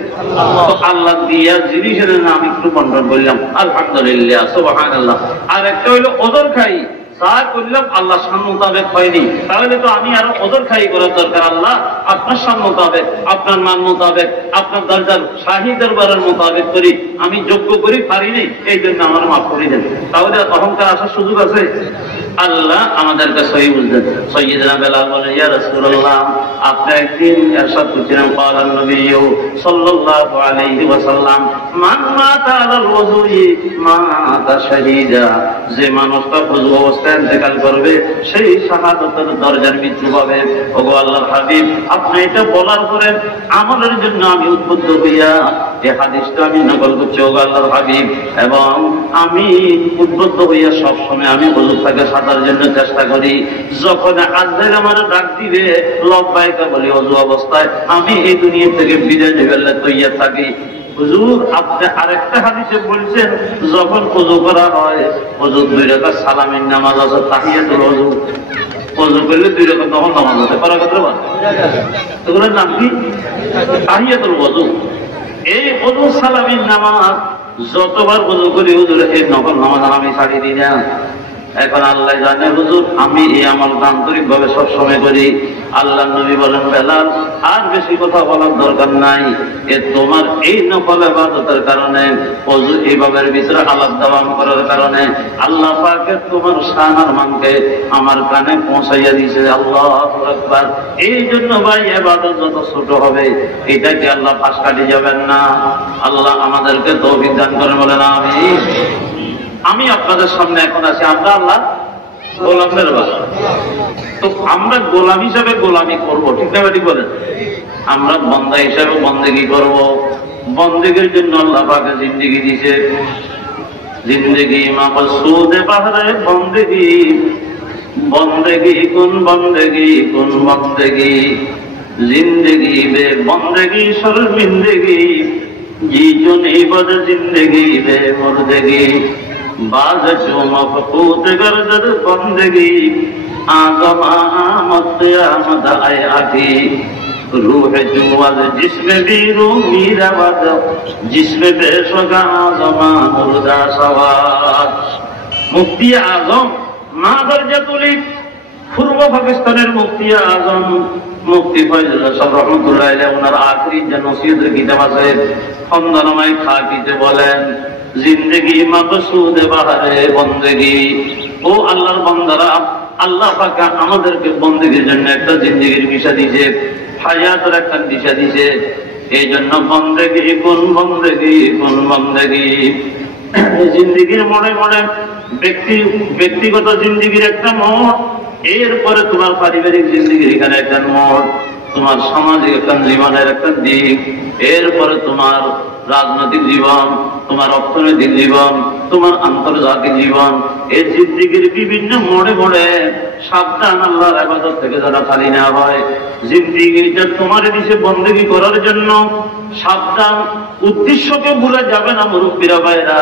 তো আল্লাহ দিয়া জিনিসের নাম একটু বন্টন করলাম, আলহামদুলিল্লাহ, সুবহানাল্লাহ। আর একটা হইলো ওজর খাই, যা করলাম আল্লাহ শান মোতাবেক হয়নি, তাহলে তো আমি আরো ওদের খাই করার দরকার। আল্লাহ আপনার শান মোতাবেক, আপনার মান মোতাবেক, আপনার দরজার শাহী দরবারের মোতাবেক করি, আমি যোগ্য করি পারিনি, এই জন্য আমার মাফ করে দেন। তাহলে অহংকার আসার সুযোগ আছে? আল্লাহ আমাদেরকে সহি বুঝলেন। সাইয়্যিদনা বেলাল বলেন, ইয়া রাসূলুল্লাহ, আপনি একদিন ইরশাদ করছিলেন, ক্বালান নবিয়্যু সাল্লাল্লাহু আলাইহি ওয়াসাল্লাম, মান মাতা আলাল ওযুই মাতা শাহীদা, যে মানুষটা ওযু অবস্থায় ইন্তেকাল করবে সেই শাহাদাতের দরজার মৃত্যু পাবে। ওগো আল্লাহর হাবিব, আপনি এটা বলার পরে আমাদের জন্য আমি উদ্বুদ্ধ হইয়া এই হাদিসটা আমি নকল করছি ওগো আল্লাহর হাবিব, এবং আমি উদ্বুদ্ধ হইয়া সবসময় আমি ওযু থেকে সাঁতার জন্য চেষ্টা করি। যখন আজরাইল আমার ডাক দিবে লব্বাইকা বলি ওযু অবস্থায় আমি এই দুনিয়া থেকে বিদায় নেবার তৈয়ার থাকি। হুজুর আপনি আরেকটা হাদিসে বলছেন, যখন ওযু করা হয় ওযু 2 রাকাত সালামের নামাজ আছে, তাহিয়াতুল ওযু, ওযু করলে 2 রাকাত তখন নামাজ আছে, করা কথা বল, এগুলোর নাম কি? তাহিয়াতুল ওযু। এই ওযু সালামের নামাজ যতবার ওযু করি হুজুর এই নফল নামাজ আমি ছাড়ি দিই না। এখন আল্লাহ জানে হুজুর আমি এই আমল আন্তরিক ভাবে সবসময় করি। আল্লাহ নবী বলেন, বেলাল আর বেশি কথা বলার দরকার নাই, এ তোমার এই নফল ইবাদতের কারণে ওযু ইবাদের ভিতরে আলাপ দাওয়াম করার কারণে আল্লাহ পাকের তোমার শান আর মানকে আমার কানে পৌঁছাইয়া দিয়েছে। আল্লাহু আকবার। এই জন্য ভাই ইবাদত যত ছোট হবে এটাকে আল্লাহ পাশ কাটিয়ে যাবেন না। আল্লাহ আমাদেরকে তৌফিক দান করেন, বলেন আমিন। আমি আপনাদের সামনে এখন আছি, আমরা আল্লাহ গোলামের বাসা, তো আমরা গোলাম হিসাবে গোলামি করবো, ঠিক না ঠিক বলেন? আমরা বন্দা হিসাবে বন্দেগি করব। বন্দেগির জন্য আল্লাহ পাকে জিন্দেগি দিয়েছে। জিন্দেগি মাকসুদে বাহরে বন্দেগি, বন্দেগি কোন বন্দেগি, কোন বন্দেগি, জিন্দেগি বে বন্দেগি শর্মিন্দগি, जी जो नहीं बद जिंदगी बे मुर्दगी, बाज जो मफकूत गर्दद बंदगी, आगम आमद क़यामत आए आती, रूह जो वद जिसमें भी रूह मीरा वद, जिसमें बेशुगा आज़मा मुर्दा सवार। मुफ्ती आज़म ना दर्जतुली পূর্ব পাকিস্তানের মুফতি আজম মুফতি ফয়জুল্লাহ সাহেব রহমাতুল্লাহ আলাইহি ওনার আখেরি যে নসিহতের কিতাব আছে খন্দনামায় খাকিতে বলেন, জিন্দেগি মাকসুদ বাহারে বন্দেগি। ও আল্লাহর বান্দারা, আল্লাহ পাক আমাদেরকে বন্দেগির জন্য একটা জিন্দেগির দিশা দিয়েছে, হায়াতের একটা দিশা দিয়েছে। এই জন্য বন্দেগি কোন বন্দেগি, কোন বন্দেগি। জিন্দেগির মোড়ে মোড়ে ব্যক্তিগত জিন্দেগির একটা মোড়, এরপরে তোমার পারিবারিক জিন্দেগির এখানে একটা মোড়, তোমার সামাজিক একটা জীবনের একটা দিক, এরপরে তোমার রাজনৈতিক জীবন, তোমার অর্থনৈতিক জীবন, তোমার আন্তর্জাতিক জীবন, এই জিন্দেগির বিভিন্ন মোড়ে মোড়ে সাবধান আল্লাহর ইবাদত থেকে যারা খালি না হয়। জিন্দেগিটা তোমার দিশে বন্দেগি করার জন্য সাবধান, উদ্দেশ্যকে ভুলে যাবে না। মুরব্বীরা ভাইরা,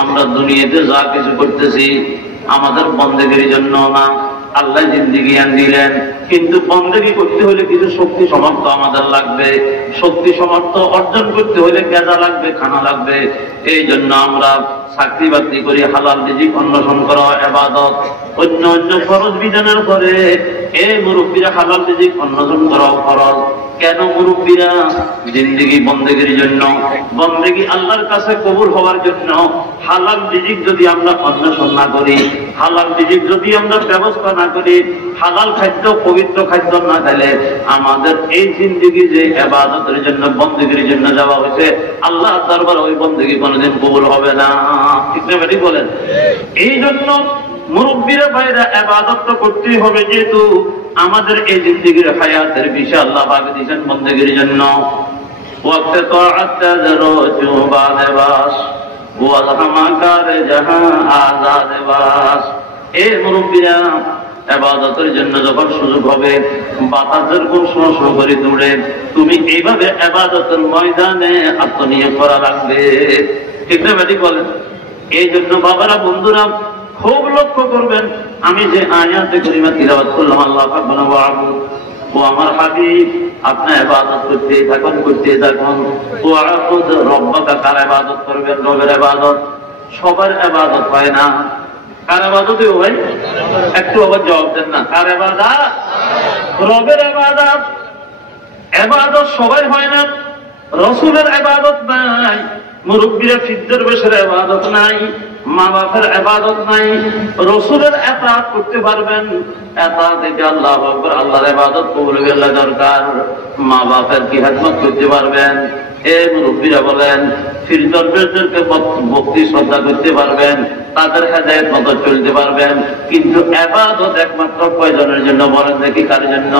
আমরা দুনিয়াতে যা কিছু করতেছি আমাদের বন্দেগির জন্য না, আল্লাহ জিন্দেগি আন দিলেন, কিন্তু বন্দেগি করতে হলে কিছু শক্তি সামর্থ্য আমাদের লাগবে। শক্তি সামর্থ্য অর্জন করতে হলে গাঁজা লাগবে, খানা লাগবে। এই জন্য আমরা চাকরি বাকরি করি, হালাল রিজিক অন্বেষণ করা ইবাদত। অন্য অন্য ফরজ বিধানের পরে এই মুরব্বীরা হালাল রিজিক অন্বেষণ করা ফরজ। কেন মুরব্বীরা? জিন্দেগি বন্দেগির জন্য, বন্দেগি আল্লাহর কাছে কবুল হওয়ার জন্য। হালাল রিজিক যদি আমরা অন্বেষণ না করি, হালাল রিজিক যদি আমরা ব্যবস্থা না করি, হালাল খাদ্য পবিত্র খাদ্য না খেলে আমাদের এই জিন্দেগি যে ইবাদতের জন্য বন্দেগির জন্য যাওয়া হয়েছে আল্লাহ দরবারে ওই বন্দেগি কোনোদিন কবুল হবে না, ঠিক না বেটি বলেন? এই জন্য মুরব্বীরা ভাইরা ইবাদত তো করতেই হবে, যেহেতু আমাদের এই জিন্দেগির হায়াতের বিষয় আল্লাহ পাক দিয়েছেন বন্দেগির জন্য। ওয়াক্তে তাআত তাজরুজু বাদে বাস, ওয়াল হামাকার জাহান আজাদ বাস। এই মুরব্বীরা ইবাদতের জন্য যখন সুযোগ হবে, বাতাসের কোন সমস্যা করে দৌড়ে তুমি এইভাবে ইবাদতের ময়দানে আত্মনিয়োগ করা লাগবে, ঠিক না বেটি বলেন? এই জন্য বাবারা, বন্ধুরা খুব লক্ষ্য করবেন, আমি যে আয়াতে কারিমা তিলাওয়াত করলাম, আল্লাহ পাক বলেন ও আমার হাবিব আপনি ইবাদত করতে থাকুন, করতে থাকুন। ওয়া'বুদ রব্বাকা, কার ইবাদত করবেন? রবের ইবাদত। সবার ইবাদত হয় না, কার ইবাদত ভাই? একটু আবার জবাব দেন না। কার ইবাদত? রবের ইবাদত। ইবাদত সবাই হয় না। রাসূলের ইবাদত নাই, মুরব্বিরা ফিদ্দের বেশের ইবাদত নাই, মা বাপের ইবাদত নাই। রাসূলের ইতাআত করতে পারবেন, ইতাআত এটা আল্লাহু আকবার, আল্লাহর ইবাদত কবুল হওয়া দরকার। মা বাপের কি খিদমত করতে পারবেন? মুরব্বীরা বলেন, ফির দরবেশদেরকে ভক্তি শ্রদ্ধা করতে পারবেন, তাদের হেদায়েত মতো চলতে পারবেন। কিন্তু ইবাদত একমাত্র কয়জনের জন্য বলেন দেখি? কার জন্য?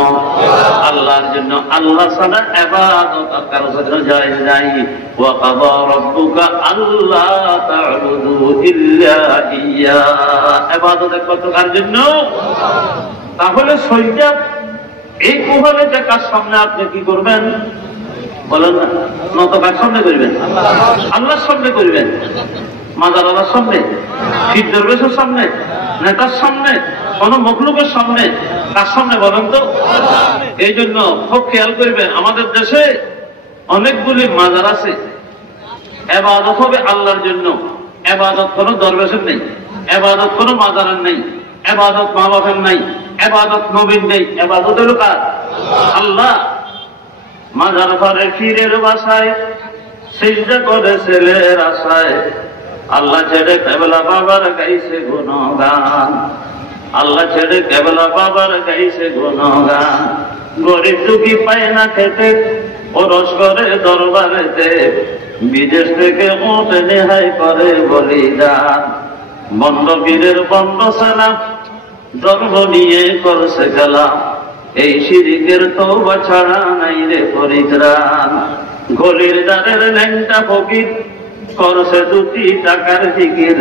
আল্লাহর জন্য। আল্লাহ ছাড়া ইবাদত আর কারো জন্য জায়েজ নাই। ওয়া কাযা রাব্বুকা আল্লা তা'বুদু ইল্লা ইয়্যা। ইবাদত একমাত্র কার জন্য? তাহলে সইটা এই কোহালেটা কার সামনে আপনি কি করবেন বলেন না? নত কার সামনে করবেন? আল্লাহর সামনে করবেন। মাজার আল্লাহর সামনে, পীর দরবেশের সামনে, নেতার সামনে, কোন মখলুকের সামনে? কার সামনে বলেন তো? এই জন্য খুব খেয়াল করবেন, আমাদের দেশে অনেকগুলি মাজার আছে। ইবাদত হবে আল্লাহর জন্য, ইবাদত কোন দরবেশের নেই, ইবাদত কোন মাজারের নেই, ইবাদত মা বাপের নাই, ইবাদত নবীর নেই। ইবাদত হলো কার? আল্লাহ। মাজার পরে পীরের বাসায় সিজদা করে ছেলের আশায়, আল্লাহ ছেড়ে কেবলা বাবার গাইছে গুণগান, আল্লাহ ছেড়ে কেবলা বাবার গাইছে গুণগান। গরিব দুঃখী পায় না খেতে, ওরস করে দরবারেতে, বিদেশ থেকে ওট নেহাই করে বলিদান। বন্ড বীরের বন্ড সালাম, ধর্ম নিয়ে করছে খেলা, এই শিরিকের তওবা ছাড়া নাই রে পরিত্রাণ। গলির দ্বারের ল্যাংটা ফকির করছে 2 টাকার জিকির,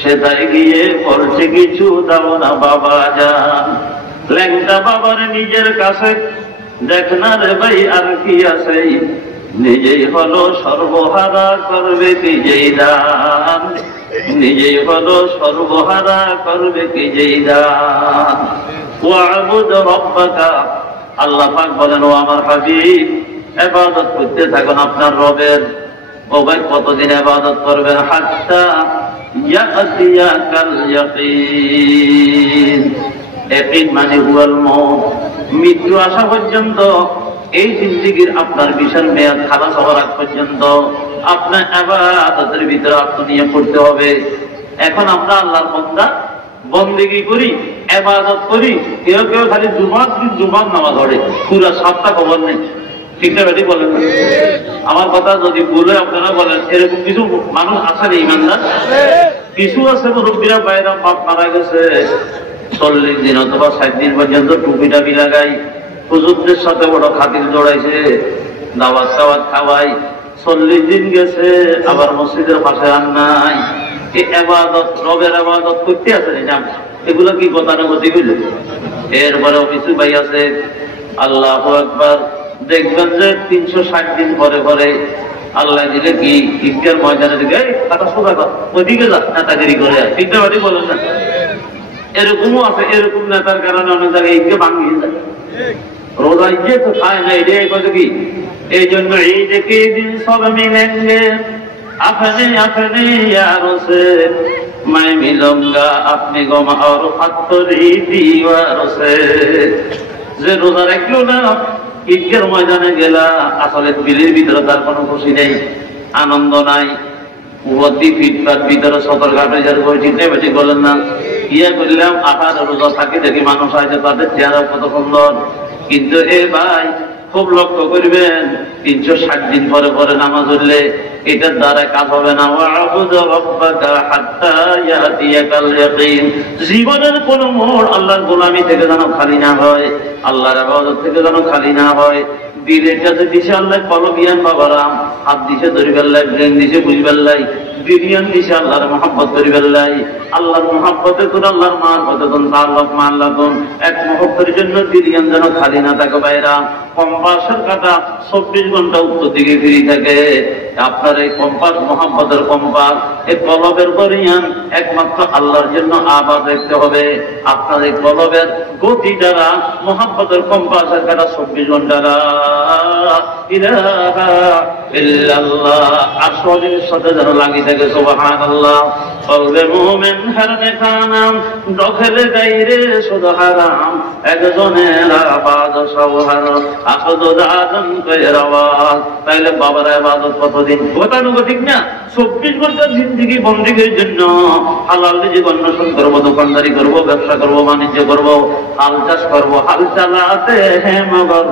সেটাই গিয়ে করছে কিছু দাও না বাবা যান। ল্যাংটা বাবার নিজের কাছে দেখ না রে ভাই আর কি আছে, নিজেই হলো সর্বহারা করবে কি যেই দান, নিজেই হলো সর্বহারা করবে কি যেই দান। ওয়া'বুদ রাব্বাকা, আল্লাহ পাক বলেন ও আমার হাবিব, ইবাদত করতে থাকুন আপনার রবের। ও ভাই কতদিন ইবাদত করবেন? হাত্তা ইয়াতিয়াকাল ইয়াকিন। ইয়াকিন মানে হুয়াল মউত, মৃত্যু আসা পর্যন্ত, এই জিন্দেগীর আপনার বিশাল মেয়াদ খালাস হওয়ার আগ পর্যন্ত আপনার ইবাদতের ভিতরে আত্মনিয়োগ করতে হবে। এখন আমরা আল্লাহর বান্দা, বন্দেগী করি, ইবাদত করি, কেউ কেউ খালি জুমার নামাজ পড়ে, পুরা 7টা খবর নেই। ঠিক না বেটি বলেন? আমার কথা যদি ভুলে আপনারা বলেন। এরকম কিছু মানুষ আছে না ইমানদার? কিছু আছে মুরব্বীরা বাইরে, বাপ মারা গেছে, 40 দিন অথবা 60 দিন পর্যন্ত টুপি টাপি লাগাই, হুজুরদের সাথে বড় খাতির জড়াইছে, দাওয়াত টাওয়াত খাওয়াই, 40 দিন গেছে, আবার মসজিদের পাশে আর নাই। এই ইবাদত, রবের ইবাদত করতে আছে না? এগুলো কি গতানুগতিক হইল? এরপরে কিছু ভাই আছে, আল্লাহু আকবার, দেখবেন যে 360 দিন পরে পরে আল্লাহ দিলে কি ঈদগার ময়দানে দিকে কথা সোজা কর, ওইদিকে যা, নেতাগিরি করে। ঠিক না বাড়ি বলেন না? এরকমও আছে, এরকম নেতার কারণে অনেক জায়গায় ঈদকে ভাঙিয়ে যায়। রোজা ঈদে তো খায় না, এটাই কথা কি? এই জন্য ঈদ के दिन सब मिलेंगे अपने अपने यारों से, मैं मिलूंगा अपने गम और खतरी दीवारों से। যে রোজা রাখলো না, ঈদগার ময়দানে গেলা, আসলে বিলের ভিতরে তার কোনো খুশি নেই, আনন্দ নাই। উপদ্বীপ ফিটপাত ভিতরে সতর্কতা যার করে, ঠিক নেই বেশি বলেন না? ইয়ে করলাম, আঠার রোজা থাকে দেখি মানুষ আছে, তাদের চেহারা কত সুন্দর। কিন্তু এ ভাই খুব লক্ষ্য করবেন, 360 দিন পরে পরে নামাজ পড়লে এটার দ্বারা কাজ হবে না। ওয়া'বুদ রাব্বাকা হাত্তা ইয়াতিয়াকাল ইয়াকিন। জীবনের কোন মোড় আল্লাহর গোলামি থেকে যেন খালি না হয়, আল্লাহর ইবাদত থেকে যেন খালি না হয়। দিলের কাছে দিছে আল্লাহ কলবিয়ান বাবারাম, হাত দিছে ধরিবেল্লাই, ব্রেন দিছে বুঝবেল্লাই, বিরিয়ান দিছে আল্লাহর মহব্বত করিবেল্লাই। আল্লাহর মহব্বতে কোন আল্লাহর মারফতে কোন তাআল্লুক মাআল্লাহ কোন এক মহব্বতের জন্য বিরিয়ান যেন খালি না থাকে বাইরা। কম্পাসের কাঁটা 24 ঘন্টা উত্তর দিকে ফিরে থাকে। আপনার এই কম্পাস, মহব্বতের কম্পাস, এই কলবের বরিয়ান একমাত্র আল্লাহর জন্য আবাদ রাখতে হবে। আপনার এই কলবের গতি দ্বারা মহব্বতের কম্পাসের কাঁটা 24 ঘন্টা ইলাহা ইল্লাল্লাহ। আশ্রয়ের সাথে যেন লাগি থাকে সুবহানাল্লাহ। বলবে মুমিন হারনে খানাম দখলে গাইরে শুধু হারাম একজনের আবাদ সওহার আখদ দাদন কয়রাওয়াজ। তাইলে বাবার ইবাদত কতদিন? গতানুগতিক না, 24 ঘন্টা জিন্দেগি বন্দেগীর জন্য হালাল রিজিক অন্বেষণ করব, দোকানদারি করব, ব্যবসা করব, বাণিজ্য করব, হাল চাষ করব। হাল চালাতে হ্যাঁ মগর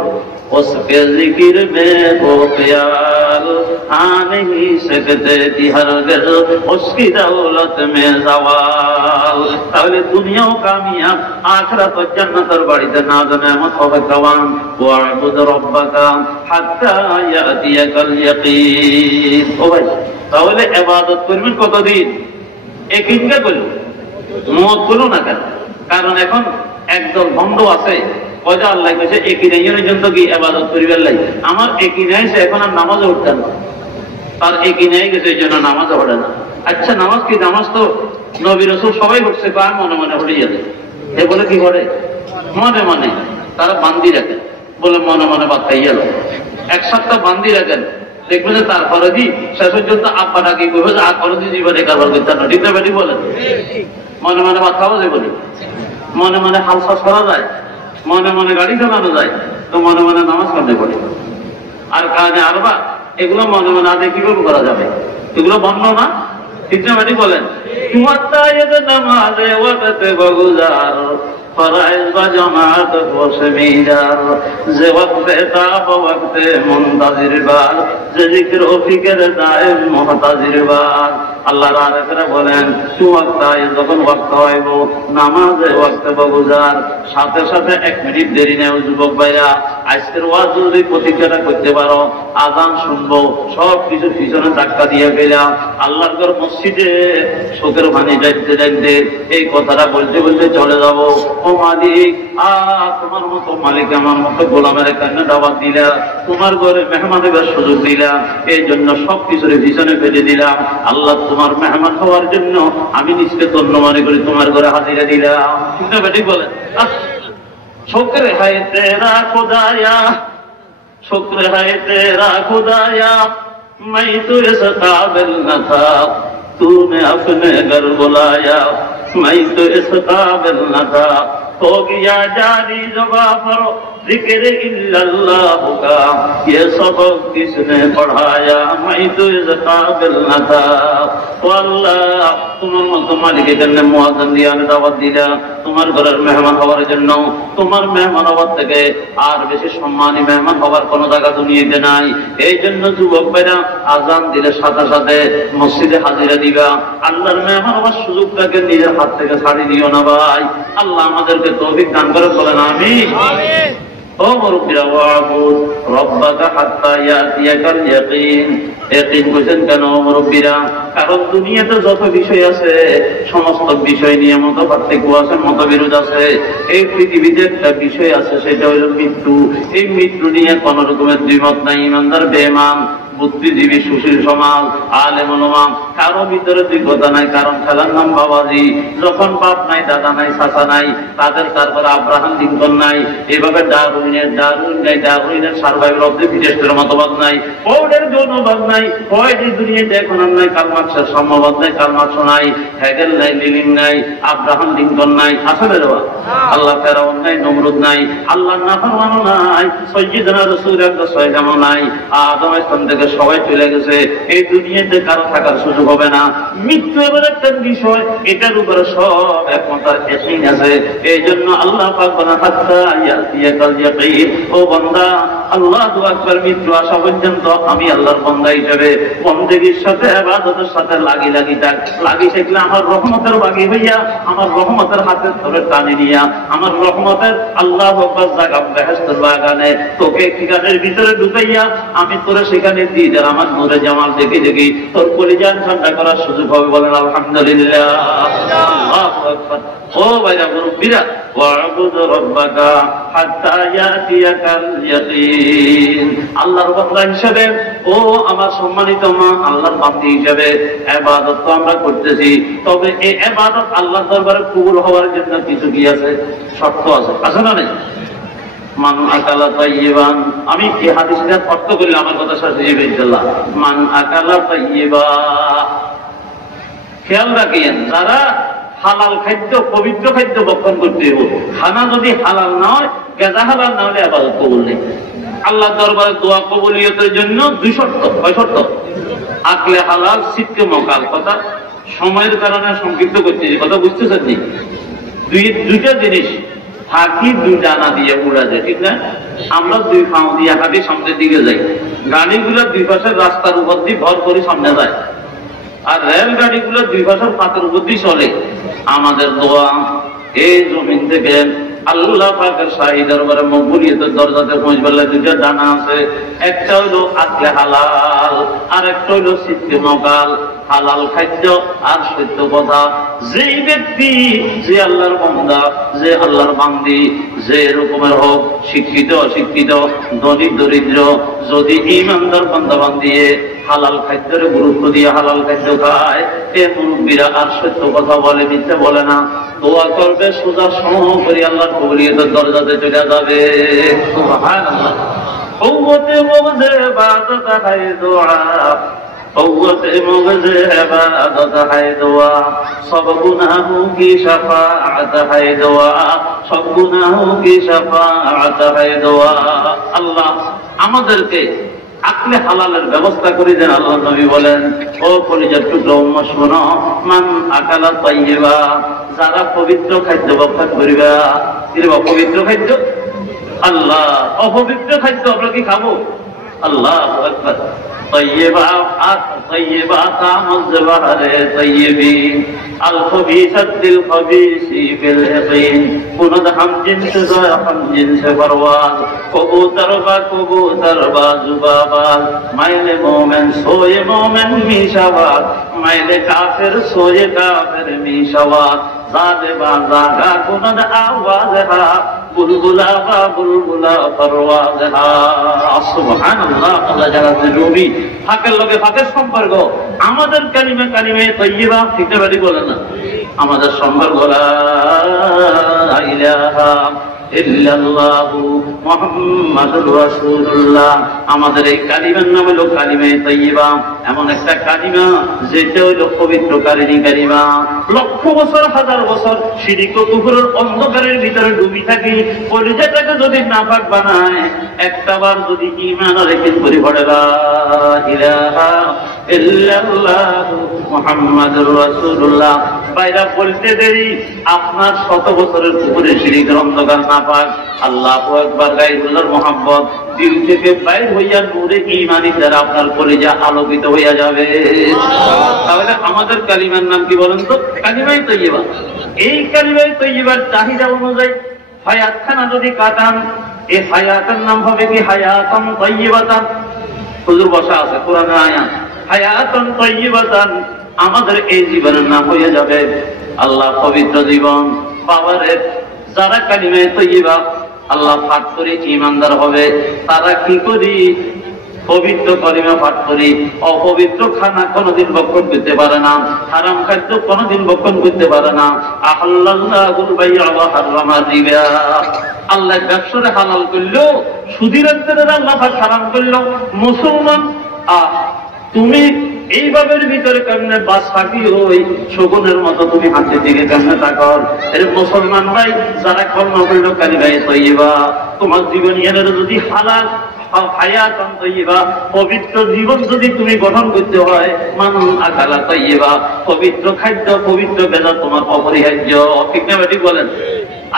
उसके जिक्र में वो ख्याल आ नहीं सकते थी हरगिज़ उसकी दौलत में ज़वाल। তাহলে দুনিয়াও কামিয়াব, আখিরাত জান্নাতের বাড়িতে নাজ নেয়ামত হবে কাওয়ান। ওয়া'বুদ রাব্বাকা হাত্তা ইয়াতিয়াকাল ইয়াকিন। ও ভাই, তাহলে ইবাদত করবেন কতদিন? একদিনকে করুন, মত করুন না কেন? কারণ এখন একদল বন্ধ আছে, কয়টা আল্লাহ কইছে একই নাই পর্যন্ত কি ইবাদত করিবার লাগে। আমার একই নাই, সে এখন আর নামাজে উঠতে না, তার একই নাই গেছে, এই জন্য নামাজে পড়ে না। আচ্ছা নামাজ কি? নামাজ তো নবী রাসূল সবাই করছে, কার মনে মনে পড়ে যাবে। এ বলে কি করে? মনে মনে তারা বান্দি রাখেন, বলে মনে মনে বাদ খাই গেল। এক সপ্তাহ বান্দি রাখেন, দেখবেন যে তার ফরজি শেষ পর্যন্ত আব্বাটা কি করবে যে আর ফরজি জীবনে কারবার করতে না। ঠিক না বেটি বলেন? মনে মনে বাদ খাওয়া যায় বলি, মনে মনে হালসা করা যায়, মনে মনে গাড়ি চালানো যায়, তো মনে মনে নামাজ কাঁদে পড়ে। আর কাজে আরবা এগুলো মনে মনে আদে কিভাবে করা যাবে? এগুলো বন্ধ না। ঠিক না বেটি বলেন? নামাজে ওয়াক্তে বগুজার ফরাইজ বা জামাত বসে মিজার যে ওয়াক্তে তাব ওয়াক্তে মুনতাজির বার যে জিকির ও ফিকির দায়েম মুহতাজির বার। আল্লাহর আরেকরা বলেন সুওয়াক্তায় যখন ওয়াক্ত হইব নামাজে ওয়াক্তে বগুজার, সাথে সাথে 1 মিনিট দেরি নেই। যুবক ভাইরা, আজকের ওয়াজ যদি প্রতিজ্ঞাটা করতে পারো, আযান শুনবো, সব কিছু পিছনে ধাক্কা দিয়ে গেলাম, আল্লাহর ঘর মসজিদে শোকের পানি যাইতে যাইতে এই কথাটা বলতে বলতে চলে যাবো। ও মালিক, তোমার মতো মালিক আমার মতো গোলামের কাছে দাওয়াত দিলা, তোমার ঘরে মেহমান হবার সুযোগ দিলা, এই জন্য সবকিছুর পিছনে ফেলে দিলাম। আল্লাহ তোমার মেহমান হওয়ার জন্য আমি নিজকে ধন্য মনে করি তোমার ঘরে হাজিরা দিলাম। ঠিক না বেটি বলেন? শুকর হ্যায় তেরা খুদায়া, শুকর হ্যায় তেরা খুদায়া, मैं तो इस काबिल न था तूने अपने घर बुलाया, मैं तो इस काबिल न था हो गया जारी जुबां पर जिक्र इल्लल्लाह का ये सबक किसने पढ़ाया, मैं तो इस काबिल न था। तो अल्लाह তোমার মতো মালিকের জন্য মুয়াজ্জিন দিয়ে দাওয়াত দিলা, তোমার ঘরের মেহমান হওয়ার জন্য। তোমার মেহমান হওয়ার থেকে আর বেশি সম্মানী মেহমান হওয়ার কোন জায়গা দুনিয়াতে নাই। এই জন্য যুবক ভাইরা আযান দিলে সাথে সাথে মসজিদে হাজিরা দিবা। আল্লাহর মেহমান হওয়ার সুযোগটাকে নিজের হাত থেকে ছাড়িয়ে দিও না ভাই। আল্লাহ আমাদেরকে তৌফিক দান করে, বলেন আমিন। আমিন। ও মুরব্বিরা, ওয়াবুদ রাব্বাকা হাত্তা ইয়াতিয়াকাল ইয়াকিন। ইয়াকিন কইছেন কেন মুরব্বিরা? কারণ দুনিয়াতে যত বিষয় আছে সমস্ত বিষয় নিয়ে মত পার্থক্য আছে, মতবিরোধ আছে। এই পৃথিবীতে একটা বিষয় আছে, সেটা হইল মৃত্যু। এই মৃত্যু নিয়ে কোন রকমের দ্বিমত নাই। ইমানদার বেঈমান, বুদ্ধিজীবী, সুশীল সমাজ, আলেম ওলামা, কারো ভিতরে যোগ্যতা নাই। কারণ খেলার নাম বাবাজি। যখন বাপ নাই, দাদা নাই, চাচা নাই, তাদের তারপরে আব্রাহাম লিঙ্কন নাই, এভাবে ডারউইন নাই, ডারউইনের সার্ভাইভাল অফ দি ফিটেস্টের মতবাদ নাই, ফোর্ডের যৌনবাদ নাই, ফ্রয়েড এই দুনিয়াতে এখন আর নাই, কার্ল মার্কসের সাম্যবাদ নাই, কার্ল মার্কস নাই, হেগেল নাই, লেনিন নাই, আব্রাহাম লিঙ্কন নাই। আসলে রে আল্লাহ ফেরাউন নাই, নমরুদ নাই, আল্লাহ নাফরমানও নাই, সাইয়্যিদনা রাসূল আকরাম সাল্লাল্লাহু নাই, আদম স্থান থেকে সবাই চলে গেছে। এই দুনিয়াতে কারো থাকার সুযোগ হবে না। মৃত্যু এবার একটা বিষয়, এটার উপরে সব একমতার ইয়াকিন আছে। এই জন্য আল্লাহ পাক বলেন হাত্তা ইয়াতিয়াকাল ইয়াকিন। ও বান্দা, আল্লাহু আকবার, মৃত্যু আসা পর্যন্ত আমি আল্লাহর বান্দা হিসেবে বন্দেগীর সাথে ইবাদতের সাথে লাগি থাক। লাগি থাকলে আমার রহমতের বাগী হইয়া, আমার রহমতের হাতে ধরে টানি নিয়া, আমার রহমতের আল্লাহু আকবার জায়গা বেহেশতের বাগানে তোকে ঠিকানের ভিতরে ঢুকাইয়া আমি তোরে সেখানে দিয়ে যার আমার নূরে জামাল দেখি দেখি তোর কলিজান ঠান্ডা করার সুযোগ হবে। বলেন আলহামদুলিল্লাহ। আল্লাহু আকবার। ও ভাইরা মুরব্বিরা, ওয়া'বুদ রাব্বাকা হাত্তা ইয়াতিয়াকাল ইয়াকিন। আল্লাহর বান্দা হিসেবে, ও আমার সম্মানিত মা, আল্লাহর বান্দী হিসেবে ইবাদত তো আমরা করতেছি, তবে এই ইবাদত আল্লাহর দরবারে কবুল হওয়ার জন্য কিছু কি আছে? শর্ত আছে, আছে না নেই? মান আকালা তাইয়িবান, আমি এই হাদিসটা অর্থ করলে আমার কথা শেষ হয়ে যাবে ইনশাআল্লাহ। মান আকালা তাইয়িবা, খেয়াল রাখেন যারা হালাল খাদ্য পবিত্র খাদ্য ভক্ষণ করতে হবে। খানা যদি হালাল না হয়, গেজা হালাল না হলে ইবাদত কবুল নেই। আল্লাহ দরবারে দোয়া কবুলিয়তের জন্য 2 শর্ত। কয় শর্ত? আকলে হালাল, সিদকে মকাল। কথা সময়ের কারণে সংক্ষিপ্ত করতেছি, কথা বুঝতেছেন নি? দুইটা জিনিস ফাঁকি 2 ডানা দিয়ে উড়া যায়, ঠিক না? আমরা 2 পাও দিয়ে হাঁটি সামনের দিকে যাই, গাড়িগুলো 2 পাশের রাস্তার উপর দিয়ে ভর করে সামনে যায়, আর রেলগাড়িগুলো 2 পাশের পাতের উপর দিয়ে চলে। আমাদের দোয়া এই জমিন থেকে আল্লাহ পাকের শাহী দরবারে মকবুলিয়তের দরজাতে পৌঁছবার 2টা ডানা আছে। একটা হইল আকলে হালাল, আর একটা হইল সিদকে মকাল। হালাল খাদ্য আর সত্য কথা। যেই ব্যক্তি, যে আল্লাহর বান্দা, যে আল্লাহর বান্দি, যে রকমের হোক, শিক্ষিত অশিক্ষিত, ধনী দরিদ্র, যদি ঈমানদার বান্দা বান্দিয়ে হালাল খাদ্যের গুরুত্ব দিয়ে হালাল খাদ্য খায়, এ মুরব্বীরা আর সত্য কথা বলে, মিথ্যা বলে না, দোয়া করবে, সোজা সম করে আল্লাহর কবুলিয়তের দরজাতে চলে যাবে। সুবহানাল্লাহ। কওয়াতে মুগজে ইবাদত হায় দোয়া, কওয়াতে মুগজে ইবাদত হায় দোয়া, সব গুনাহোं की शफाअत है दुआ, সব গুনাহোं की शफाअत है दुआ। আল্লাহ আমাদেরকে আকলে হালালের ব্যবস্থা করে দেন। আল্লাহ নবী বলেন, ও কলিজার টুকরা উম্মত শোনো, মান আকালা তাইয়িবা, যারা পবিত্র খাদ্য ভক্ষণ করিবা। পবিত্র খাদ্য আল্লাহ, অপবিত্র খাদ্য আমরা কি খাবো? আল্লাহু আকবার। طيبات مزبهر طيبين الخبيثات للخبيث في اليقين كند هم جنس هم جنس परवाज कबूतर बा जुबाबाज माइले मोमेन सोए मोमेन मिशावाज माइले काफिर सोए काफिर मिशावाज जादे बाजागा कुनद आवाज हा बुलबुला बा बुलबुला परवाज हा। सुबहानाल्लाह। আল্লাহ জানাতে রবি ফাঁকের লগে ফাঁকের সম্পর্ক। আমাদের কালিমে কালিমে তাইয়্যিবা ফিতে বাড়ি বলে না, আমাদের সম্পর্ক লা ইলাহা ইল্লাল্লাহু মুহাম্মাদুর রাসূলুল্লাহ। আমাদের এই কালিমার নাম হলো কালিমে তাইয়্যিবা, এমন একটা কালিমা যেটা হলো পবিত্রকারিণী কালিমা। লক্ষ বছর হাজার বছর শিরক ও কুফরের অন্ধকারের ভিতরে ডুবি থাকি, কলিজাটাকে যদি নাপাক বানায়, একটাবার যদি ঈমান রেখে পড়ে পড়ে লা ইলাহা ইল্লাল্লাহু মুহাম্মাদুর রাসূলুল্লাহ, বাইরা বলতে দেরি আপনার 100 বছরের কুফরে শিরকের অন্ধকার নাপাক, আল্লাহু আকবার গায়রুল্লাহর মুহাব্বত দিল থেকে বাইর হইয়া নূরে ঈমানি দ্বারা আপনার কলিজা আলোকিত হইয়া যাবে। তাহলে আমাদের কালিমার নাম কি বলেন তো? কালিমায়ে তাইয়্যিবা। এই কালিমায়ে তাইয়্যিবার চাহিদা অনুযায়ী হায়াতখানা যদি কাটান, এই হায়াতের নাম হবে কি হায়াতান তাইয়্যিবাতান। হুজুর বসা আছে কোরআনের আয়াত, হায়াতান তাইয়্যিবাতান। আমাদের এই জীবনের নাম হয়ে যাবে আল্লাহ পবিত্র জীবন। বাবারে, যারা কালিমায়ে তাইয়্যিবা আল্লাহ পাঠ করে ঈমানদার হবে, তারা কি করি? পবিত্র কালিমা পাঠ করি, অপবিত্র খানা কোনদিন ভক্ষণ করতে পারে না, হারাম খাদ্য কোনদিন ভক্ষণ করতে পারে না। আহাল্লাল্লাহুল বাই'a ওয়া হারামা রিবা। আল্লাহ ব্যবসারে হালাল করলো, সুদের আল্লাহ হারাম করলো। মুসলমান তুমি এইভাবে ভিতরে কেমনে বাস থাকি ওই শকুনের মতো তুমি হাতের দিকে কেমনে তাকাও? এর মুসলমান ভাই যারা কলমা পড়লো কালিমায়ে তাইয়্যিবা, তোমার জীবনের যদি হালাল হায়াতান তাইয়্যিবা পবিত্র জীবন যদি তুমি গঠন করতে হয়, মান আকালা তাইয়্যিবা পবিত্র খাদ্য পবিত্র বেজা তোমার অপরিহার্য। ঠিক না ঠিক বলেন?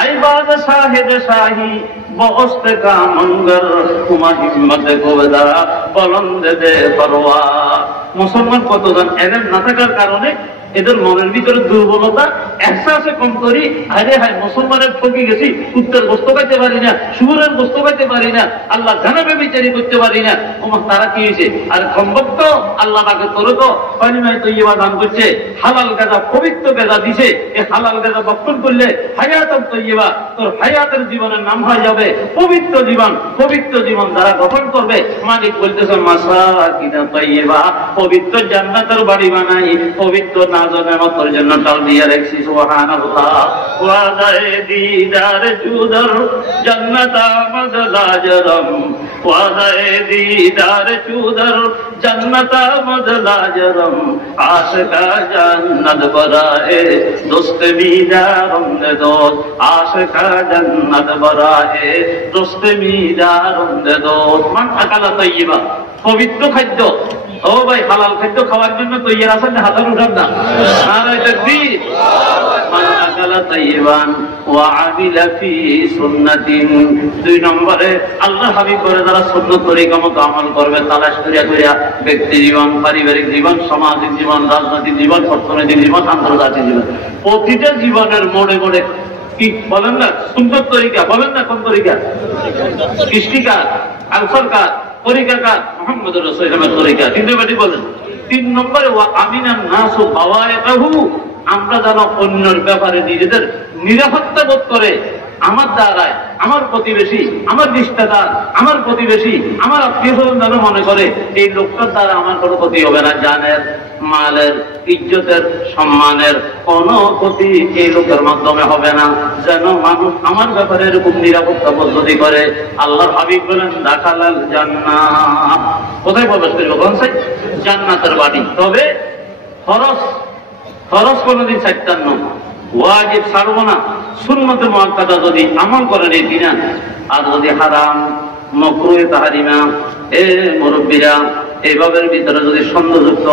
আইবাদ শাহেদ শাহী বস্তে কা মঙ্গর তোমার হিম্মত গোবদা বলন্দ দে পরওয়া। মুসলমান কতজন এলেম না থাকার কারণে এদের মনের ভিতরে দুর্বলতা এহসাসে কম করি, আরে হায় মুসলমানের ঠকে গেছি, কুত্তার গোস্ত খাইতে পারি না, শুয়োরের গোস্ত খাইতে পারি না, আল্লাহ জানাবে বিচারি করতে পারি না। তোমার তারা কি হয়েছে? আর সম্ভবত আল্লাহ তাকে তোর তো কালিমায়ে তাইয়্যিবা দান করছে, হালাল গাঁজা পবিত্র গাঁজা দিছে। এই হালাল গাঁজা ভক্ষণ করলে হায়াতান তাইয়্যিবা, তোর হায়াতের জীবনের নাম হয়ে যাবে পবিত্র জীবন। পবিত্র জীবন যারা গঠন করবে, মালিক বলতেছে মাসাকিনা তাইয়্যিবা, পবিত্র জান্নাতের বাড়ি বানাই, পবিত্র নাজর নেয়ামতের জন্য টাল দিয়ে রাখছি সুবহানাল্লাহ। ওয়াদায়ে দিদার চুদর জান্নাত আমদ লাজরম, ওয়াদায়ে দিদার চুদর জান্নাত আমদ লাজরম, আশকা জান্নাত বরায়ে দোস্ত মিদারম দে দোস্ত, আশকা জান্নাত বরায়ে দোস্ত মিদারম দে দোস্ত। মান আকালা তাইয়্যিবা, পবিত্র খাদ্য। ও ভাই, হালাল খাদ্য খাওয়ার জন্য তৈরি আছেন না? হাতার উঠান না। নারায়ে তাকবীর। মান আকালা তাইয়্যিবান ওয়া আমিলা ফি সুন্নাতিন। 2 নম্বরে আল্লাহ হাবিব করে যারা সুন্নত তরিকা মতো আমল করবে, তালাশ করিয়া করিয়া ব্যক্তি জীবন, পারিবারিক জীবন, সামাজিক জীবন, রাজনৈতিক জীবন, অর্থনৈতিক জীবন, আন্তর্জাতিক জীবন, প্রতিটা জীবনের মোড়ে মোড়ে কি বলেন না সুন্নত তরিকা, বলেন না কোন তরিকা? কৃষ্টিকার, আলসরকার, তরিকাকার, মুহাম্মদুর রাসূলুল্লাহর তরিকা। 3 নম্বরে বলেন। 3 নম্বরে ওয়া আমিনান নাসু বাওয়াইকাহু, আমরা যেন অন্যের ব্যাপারে নিজেদের নিরাপত্তা বোধ করে, আমার দ্বারায় আমার প্রতিবেশী, আমার রিশতেদার, আমার প্রতিবেশী, আমার আত্মীয়স্বজন যেন মনে করে এই লোকটার দ্বারা আমার কোনো ক্ষতি হবে না। জানের, মালের, ইজ্জতের, সম্মানের কোনো ক্ষতি এই লোকের মাধ্যমে হবে না। যেন মানুষ আমার ব্যাপারে এরকম নিরাপত্তা পদ্ধতি করে। আল্লাহর হাবিব বলেন দাখালাল জান্নাহ, কোথায় প্রবেশ করবে? কোনসাই? জান্নাতের বাড়ি। তবে ফরজ, ফরজ কোনদিন ছাড়তাম না, ওয়াজিব ছাড়বো না। সুন্নতে মুআক্কাদা যদি আমল করেন এই দিনা, আর যদি হারাম, মাকরুহে তাহরিমা, এ মুরব্বীরা এইভাবে ভিতরে যদি সন্দেহযুক্ত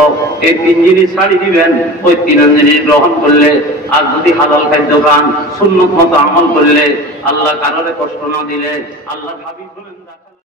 এই 3 জিনিস ছাড়ি দিবেন, ওই 3 জিনিস গ্রহণ করলে, আর যদি হালাল খাদ্য খান, সুন্নত মতো আমল করলে, আল্লাহ কারোরে কষ্ট না দিলে, আল্লাহ হাবিব বলেন